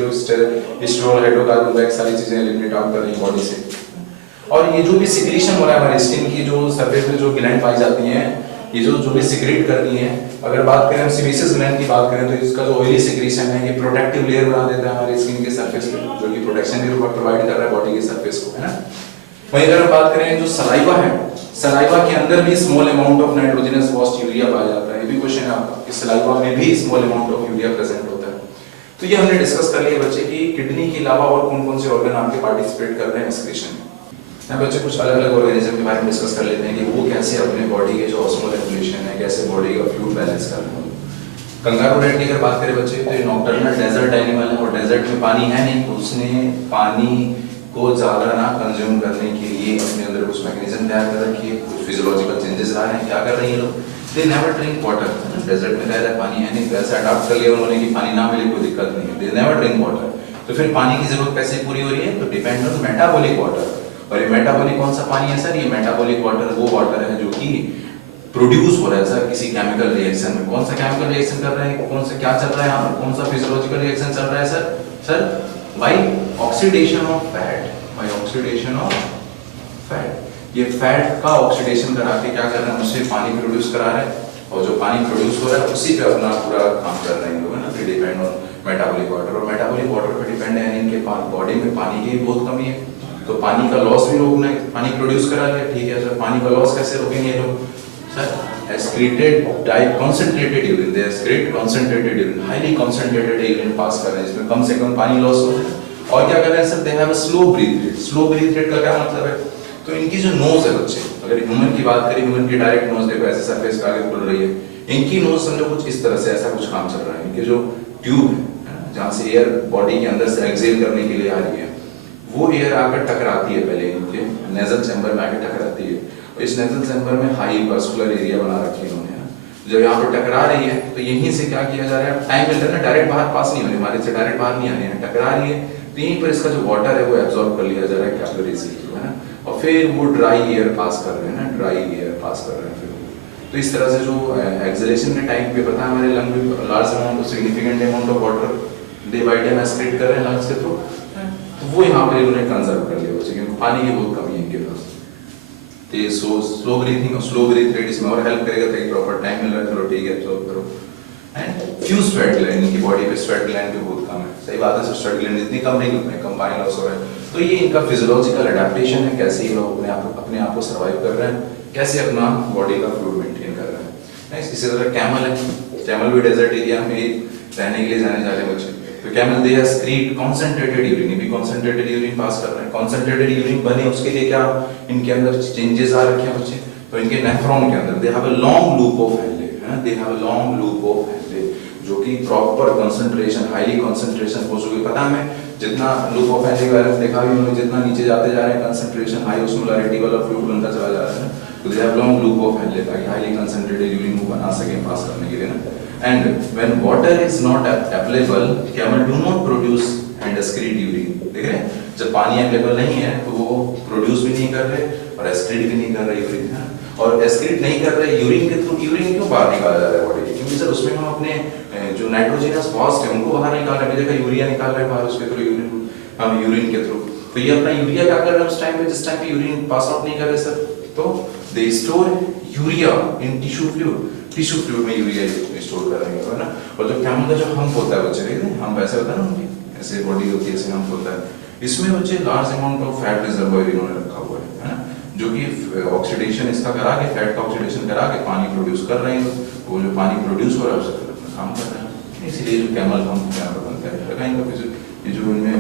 ये स्टेरॉल, हाइड्रोकार्बन वैक्स सारी चीजें एलिमिनेट आउट कर रही है बॉडी से। और ये जो भी सिक्रीशन हो रहा है हमारे स्किन की जो सरफेस पे जो ग्लैंड पाई जाती हैं, ये जो भी सिक्रेट करती हैं, अगर बात करें हम सेबेसियस ग्लैंड की बात करें तो इसका जो ऑयली सिक्रीशन है ये प्रोटेक्टिव लेयर बना देता है हमारे स्किन के सरफेस पे, जो कि प्रोटेक्शन भी प्रोवाइड कर रहा है बॉडी की सरफेस को, है ना। वहीं अगर हम बात करें जो सलाइवा है, सलाइवा के अंदर भी small amount of nitrogenous phosphate urea पाया जाता है। ये भी क्वेश्चन है आपका कि सलाइवा में भी small amount of urea present होता है। तो ये हमने डिस्कस कर लिया बच्चे कि किडनी के अलावा और कौन-कौन से ऑर्गन आपके पार्टिसिपेट कर रहे हैं एक्सक्रीशन में। यहाँ बच्चे कुछ अलग-अलग ऑर्गेनिज्म के बारे में डिस्कस कर लेते हैं कि वो कैसे अपने बॉडी के जो ऑस्मोल रेगुलेशन है, कैसे बॉडी का फ्लूइड बैलेंस कर रहे हैं। कंगारू रेट की अगर बात करें बच्चे तो ये नॉकटर्नल डेजर्ट एनिमल है और डेजर्ट में पानी है नहीं, तो उसने पानी को ज्यादा ना कंज्यूम करने के लिए अपने अंदर कुछ मैकेनिज्म तैयार कर रखी है, कुछ फिजियोलॉजिकल चेंजेस ला रहे हैं। क्या कर रहे हैं ये लोग? They never drink water. Desert में रह रहा है, पानी है नहीं, वैसे अडॉप्ट कर लिया उन्होंने कि पानी ना मिले कोई दिक्कत नहीं है, दे नेवर ड्रिंक वाटर। तो फिर पानी की जरूरत कैसे पूरी हो रही है? तो डिपेंड ऑन मेटाबॉलिक वाटर। और ये मेटाबॉलिक कौन सा पानी है सर? ये मेटाबॉलिक वाटर वो वाटर है जो कि प्रोड्यूस हो रहा है सर किसी केमिकल रिएक्शन में। कौन सा केमिकल रिएक्शन कर रहे हैं, कौन सा क्या चल रहा है यहाँ पर, कौन सा फिजियोलॉजिकल रिएक्शन चल रहा है sir by oxidation of fat, by oxidation of fat. ये फैट का ऑक्सीडेशन करा के क्या कर रहे हैं, उससे पानी प्रोड्यूस करा रहे हैं और जो पानी प्रोड्यूस हो रहा है उसी पे अपना पूरा काम कर रहे हैं लोग, है ना। फिर डिपेंड ऑन मेटाबॉलिक वाटर, और मेटाबॉलिक वाटर पे डिपेंड है इनके बॉडी में पानी की बहुत कमी है, तो पानी का लॉस भी रोकना है, पानी प्रोड्यूस करा रहे हैं, ठीक है सर। पानी का लॉस कैसे रोकेंगे ये लोग sir? excreted concentrated urine, they excrete concentrated urine, highly concentrated urine पास कर रहे हैं जिसमें कम से कम पानी लॉस हो। और क्या कर रहे हैं sir? they have a slow breath rate। slow breath rate का क्या मतलब है? तो इनकी जो नोज है बच्चे, अगर ह्यूमन की बात करें, ह्यूमन की डायरेक्ट नोज देखो ऐसे सरफेस पे आगे खुल रही है, इनकी नोज समझो कुछ इस तरह से ऐसा कुछ काम चल रहा है। इनके जो ट्यूब है जहाँ से एयर बॉडी के अंदर से एक्सेल करने के लिए आ रही है, वो एयर आकर टकराती है पहले इनके नेजल चैम्बर में आकर टकराती है। इस नेजल चैम्बर में हाई वास्कुलर एरिया बना रखी है इन्होंने। जब यहाँ पर टकरा रही है तो यहीं से क्या किया जा रहा है, टाइम मिल रहा है ना, डायरेक्ट बाहर पास नहीं हो रही, हमारे से डायरेक्ट बाहर नहीं आ रही है, टकरा रही है, तो यहीं पर इसका जो वाटर है वो एब्जॉर्ब कर लिया जा रहा है कैपिलरीज के थ्रू, है ना। और फिर वो ड्राई एयर पास कर रहे हैं ना, ड्राई एयर पास कर रहे हैं फिर। तो इस तरह से जो एक्सलेशन के टाइम पे पता है हमारे लंग में large amount of significant amount of water day by day excrete कर रहे हैं लंग्स के थ्रू, तो वो यहाँ पर इन्होंने कंजर्व कर लिया क्योंकि पानी की बहुत कमी है इनके पास। तो ये स्लो ब्रीथिंग और स्लो ब्रीथ रेट इसमें और हेल्प करेगा ताकि प्रॉपर टाइम मिल रहा है, चलो ठीक है एब्जॉर्ब करो। एंड फ्यू स्वेट ग्लैंड, इनकी बॉडी पे स्वेट ग्लैंड भी बहुत कम है, सही बात है, स्वेट ग्लैंड इतनी कम नहीं उतने कम पानी लॉस हो रहा है। तो ये इनका फिजियोलॉजिकल एडेप्टेशन है, कैसे ये लोग अपने आप को सर्वाइव कर रहे हैं, कैसे अपना बॉडी का फ्लूइड मेंटेन कर रहे हैं। इसी तरह कैमल है, कैमल भी डेजर्ट एरिया में रहने के लिए जाने जा रहे हैं बच्चे। तो कैमल दे एक्सक्रीट कंसंट्रेटेड यूरिन, भी कंसंट्रेटेड यूरिन पास कर रहे हैं। कंसंट्रेटेड यूरिन बने उसके लिए क्या इनके अंदर चेंजेस आ रखे हैं बच्चे, तो इनके नेफ्रॉन के अंदर they have a long loop of Henle, है they have a long loop of Henle जो कि प्रॉपर कंसंट्रेशन, हाईली कंसंट्रेशन हो चुकी। पता है जितना लूप ऑफ हेनले का देखा भी उन्होंने, जितना नीचे जाते जा रहे हैं कंसंट्रेशन हाई ऑस्मोलैरिटी वाला फ्लूइड बनता चला जा रहा है, तो they have long loop of Henley ताकि हाईली कंसंट्रेटेड यूरिन को बना सके पास करने के लिए ना। And when water is not available, camel do not produce and excrete urine। देख रहे हैं, जब पानी अवेलेबल नहीं है तो वो प्रोड्यूस भी नहीं कर रहे और एक्सक्रीट भी नहीं कर रहे यूरिन, है। और एक्सक्रीट नहीं कर रहे यूरिन के थ्रू, यूरिन क्यों बाहर निकाला जा रहा है बॉडी, क्योंकि सर उसमें हम अपने जो नाइट्रोजनस फॉस्फेट है उनको बाहर निकाल रहे हैं। देखा यूरिया निकाल रहे हैं बाहर उसके थ्रू, यूरिन हम यूरिन के थ्रू, तो ये अपना यूरिया क्या कर रहे हैं उस टाइम पे जिस टाइम पे यूरिन पास आउट नहीं कर रहे सर, तो they store urea in tissue fluid, tissue fluid में यूरिया स्टोर कर रहे हैं, है ना। और जो कैमल का जो हम्प होता है बच्चे देखते हैं, हम ऐसे होता है ना उनकी ऐसे बॉडी होती है, ऐसे हम्प होता है, इसमें बच्चे large amount of fat reservoir इन्होंने रखा हुआ है ना, जो कि ऑक्सीडेशन इसका करा के, फैट का ऑक्सीडेशन करा के पानी प्रोड्यूस कर रहे हैं। वो जो पानी प्रोड्यूस हो रहा है उससे फिर अपना काम कर रहे हैं, इसीलिए जो कैमल हम्प यहाँ पर बनता है लगा इनका। ये जो इनमें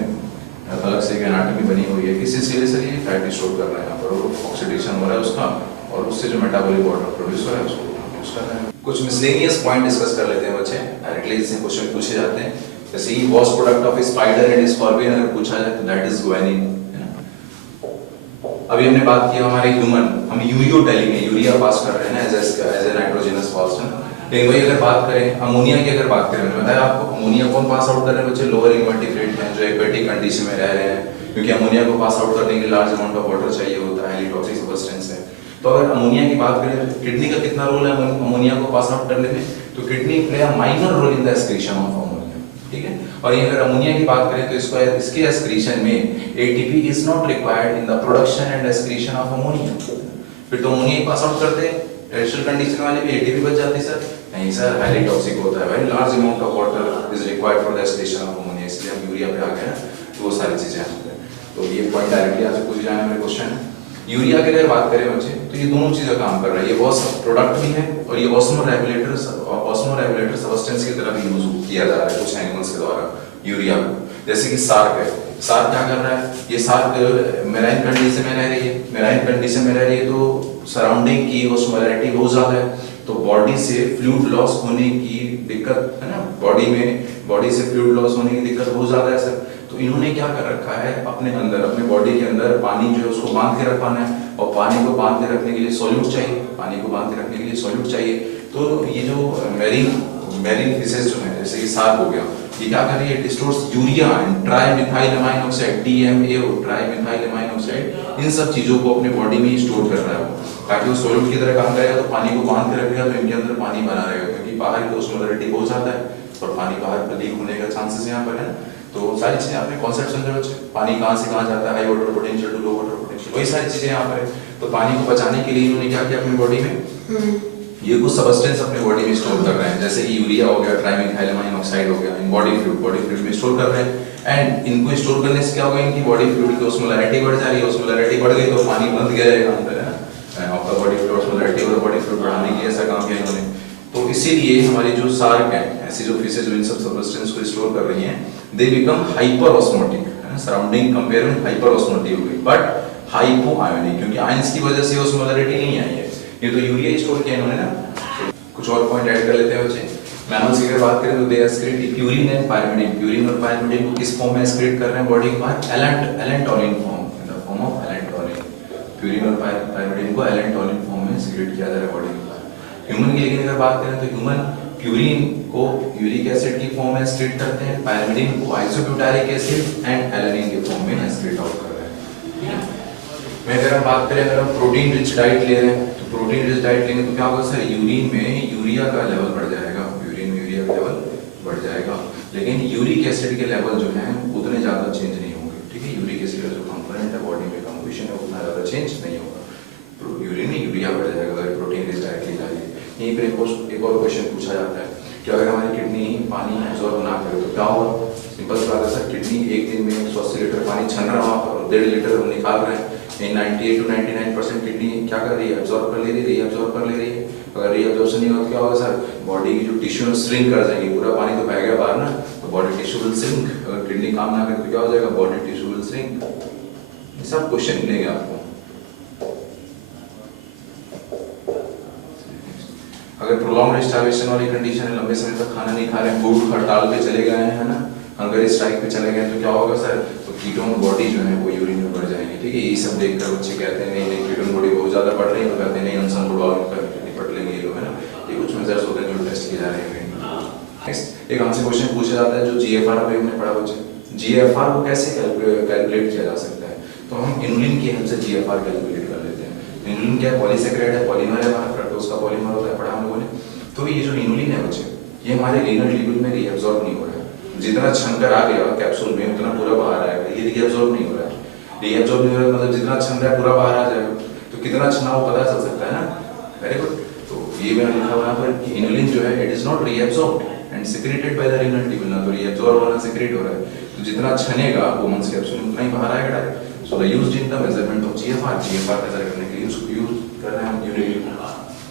अलग से एक एनाटॉमी बनी हुई है, किसी से सर ये फैट स्टोर कर रहे हैं यहाँ पर, और ऑक्सीडेशन हो रहा है उसका, और उससे जो मेटाबॉलिक वाटर प्रोड्यूस हो रहा है उसको यूज कर रहे हैं। कुछ मिसलेनियस पॉइंट डिस्कस कर लेते हैं बच्चे, डायरेक्टली इससे क्वेश्चन पूछे जाते हैं। जैसे he was product of spider and scorpion अगर पूछा जाए तो दैट इज ग्वानिन, है ना। अभी हमने बात की हमारे ह्यूमन, हम यूरियोटेली में यूरिया पास कर रहे हैं ना एज ए नाइट्रोजनस फॉस्फेट। लेकिन वही अगर बात करें अमोनिया की, अगर बात करें, मैंने बताया आपको अमोनिया कौन पास आउट कर रहे हैं बच्चे, लोअर इन्वर्टिब्रेट हैं जो एक्वेटिक कंडीशन में रह रहे हैं, क्योंकि अमोनिया को पास आउट करने के लिए लार्ज अमाउंट ऑफ वाटर चाहिए होता है, हाईली टॉक्सिक सब्सटेंस है। तो अगर अमोनिया की बात करें, किडनी का कितना रोल है अमोनिया को पास आउट करने में, तो kidney play a minor role in the excretion of ammonia, ठीक है। और ये अगर अमोनिया की बात करें तो इसको इसके एक्सक्रीशन में ATP is not required in the production and excretion of ammonia. फिर तो अमोनिया पास आउट करते हैं, टेरेस्ट्रियल कंडीशन वाले भी एटीपी बच जाती सर, नहीं सर, हाईली टॉक्सिक होता है, very large amount of water is required for the excretion of ammonia, इसलिए हम यूरिया पे आ गए ना। वो सारी चीजें यहाँ पे। तो ये पॉइंट डायरेक्टली आपसे पूछ जाने वाले क्वेश्चन है। यूरिया की अगर बात करें बच्चे, तो ये दोनों चीजें काम कर रहा है, ये वॉस प्रोडक्ट भी है और ये ऑस्मोरेगुलेटर सब्सटेंस की तरह भी यूज किया जा रहा है कुछ एनिमल्स के द्वारा यूरिया को। जैसे कि सार्क है, सार्क क्या कर रहा है, ये सार्क मेराइन कंडीशन में रह रही है, मेराइन कंडीशन में रह रही है तो सराउंडिंग की ऑस्मोलैरिटी बहुत ज्यादा है, तो बॉडी से फ्लूइड लॉस होने की दिक्कत है ना, बॉडी से फ्लूइड लॉस होने की दिक्कत बहुत ज्यादा है सर। तो इन्होंने क्या कर रखा है, अपने अंदर अपने बॉडी के अंदर पानी जो है उसको बांध के रखवाना है, और पानी को बांध के रखने के लिए सॉल्यूट चाहिए, पानी को बांध के रखने के लिए सॉल्यूट चाहिए। तो ये जो मैरीन फिशेस जो है, जैसे कि सार्क हो गया, ये क्या कर रही है, it stores urea and trimethylamine oxide, TMAO, trimethylamine oxide, इन सब चीजों को अपने बॉडी में स्टोर कर रहा है ताकि वो सॉल्यूट की तरह काम करेगा, तो पानी को बांध के रखेगा तो इनके अंदर पानी बना रहेगा, क्योंकि बाहर की ऑस्मोलैरिटी बहुत ज्यादा है और पानी बाहर लीक होने का चांसेस यहाँ पर है। तो सारी चीजें आपने कॉन्सेप्ट समझे बच्चे, पानी कहाँ से कहाँ जाता है, high water potential to low water potential, वही सारी चीजें यहाँ पर है। तो पानी को बचाने के लिए इन्होंने क्या किया अपनी बॉडी में, ये कुछ सब्सटेंस अपने बॉडी में स्टोर कर रहे हैं, जैसे कि यूरिया हो गया, ट्राइमिथाइलएमाइन ऑक्साइड हो गया, इन बॉडी फ्लूइड में स्टोर कर रहे हैं। एंड इनको स्टोर करने से क्या होगा, इनकी बॉडी फ्लूइड की ऑस्मोलैरिटी बढ़ जा रही है, ऑस्मोलैरिटी बढ़ गई तो पानी बंद गया रहेगा अंदर, है ना, आपका बॉडी फ्लूइड ऑस्मोलैरिटी और बॉडी फ्लूइड बढ़ाने के लिए ऐसा काम किया इन्होंने। तो इसीलिए हमारी जो सार्क है, ऐसी जो फिशेस जो इन सब सब्सटेंस को स्टोर कर रही हैं, दे बिकम हाइपर ऑस्मोटिक, है ना, सराउंडिंग कंपेयर में हाइपर ऑस्मोटिक हो गई, बट हाइपो आयोनिक, क्योंकि आयंस की वजह से ऑस्मोलैरिटी नहीं आई है, ये तो यूरिया स्टोर किया इन्होंने ना। कुछ और पॉइंट ऐड कर लेते हैं बच्चे। मैमल्स की अगर बात करें तो दे excrete purine and pyrimidine, purine और पायरिमिडिन को किस फॉर्म में एक्सक्रीट कर रहे हैं बॉडी के बाहर, allantoin form, in the form of allantoin, purine और पायरिमिडिन को एलेंटोलिन फॉर्म में एक्सक्रीट किया जा रहा है बॉडी के बाहर। ह्यूमन की लेकिन अगर बात करें तो ह्यूमन प्यूरिन को यूरिक एसिड की फॉर्म में एक्सक्रीट करते हैं, पायरिमिडिन को आइसोब्यूटारिक एसिड एंड एलानिन के फॉर्म में एक्सक्रीट आउट कर रहे हैं। मैं अगर हम बात करें, अगर हम प्रोटीन रिच डाइट ले रहे हैं, तो प्रोटीन रिच डाइट लेंगे तो क्या होगा सर, यूरिन में यूरिया का लेवल बढ़ जाएगा, यूरिन में यूरिया का लेवल बढ़ जाएगा, लेकिन यूरिक एसिड के लेवल जो है उतने ज्यादा चेंज नहीं होंगे, ठीक है, यूरिक एसिड का जो कंपोनेंट है बॉडी में कंपोजिशन है उतना ज्यादा चेंज नहीं होगा, यूरिन में यूरिया बढ़ जाएगा अगर प्रोटीन रिच डाइट ली जाएगी। यहीं पर एक और क्वेश्चन पूछा जाता है कि अगर हमारी किडनी पानी एब्जॉर्ब ना करे तो क्या होगा, सिंपल सी बात है सर, किडनी एक दिन में 180 लीटर पानी छन रहा है और 1.5 लीटर निकाल रहे हैं, 98 to 99% किडनी क्या कर रही है, एब्जॉर्ब कर ले रही है, रीअब्जॉर्ब कर ले रही है। अगर रीअब्जॉर्प्शन नहीं होगा क्या होगा सर, बॉडी की जो टिश्यू श्रिंक कर जाएंगे, पूरा पानी तो बह गया बाहर ना, तो बॉडी टिश्यू विल श्रिंक, अगर किडनी काम ना करे तो क्या हो जाएगा, बॉडी टिश्यू विल श्रिंक। ये सब क्वेश्चन मिलेंगे आपको। अगर प्रोलॉन्ग्ड स्टार्वेशन वाली कंडीशन है, लंबे समय तक खाना नहीं खा रहे हैं, भूख हड़ताल पे चले गए हैं, है ना, हंगर स्ट्राइक पे चले गए, तो क्या होगा सर, तो कीटोन बॉडी जो है वो यूरिन में बढ़ जाएंगे, ठीक है। ये सब देखकर बच्चे कहते हैं नहीं कीटोन बॉडी बहुत ज्यादा बढ़ रही है, तो कहते हैं नहीं अनसन निपट लेंगे ये लोग, है ना, ये कुछ मेजर्स होते हैं जो टेस्ट किए जा रहे हैं। नेक्स्ट एक हमसे क्वेश्चन पूछा जाता है जो GFR अभी हमने पढ़ा बच्चे, GFR को कैसे कैलकुलेट किया जा सकता है, तो हम इनुलिन की हेल्प से GFR कैलकुलेट कर लेते हैं। इनुलिन क्या है, पॉलीसेकेराइड है, पॉलीमर है, हमारा फ्रक्टोज का पॉलीमर होता है, पढ़ा हम लोगों ने। तो ये जो इनुलिन है बच्चे, ये हमारे रीनल ट्यूब्यूल में रीअब्सॉर्ब नहीं हो रहा है, जितना छनकर आ गया कैप्सूल में उतना पूरा बाहर आएगा, ये रीअब्सॉर्ब नहीं हो रहा है, रीअब्सॉर्ब नहीं हो रहा मतलब जितना छन रहा है पूरा बाहर आ जाएगा, तो कितना छना वो पता चल सकता है ना, वेरी गुड। तो ये मैंने लिखा हुआ पर कि इनुलिन जो है it is not reabsorbed and secreted by the renal tubule, ना तो रीअब्सॉर्ब होना सिक्रेट हो रहा है, तो जितना छनेगा वो मंस कैप्सूल में उतना ही बाहर आएगा direct. So the used in the measurement of GFR, GFR measure करने के लिए उसको यूज कर रहे हैं हम यूनिट।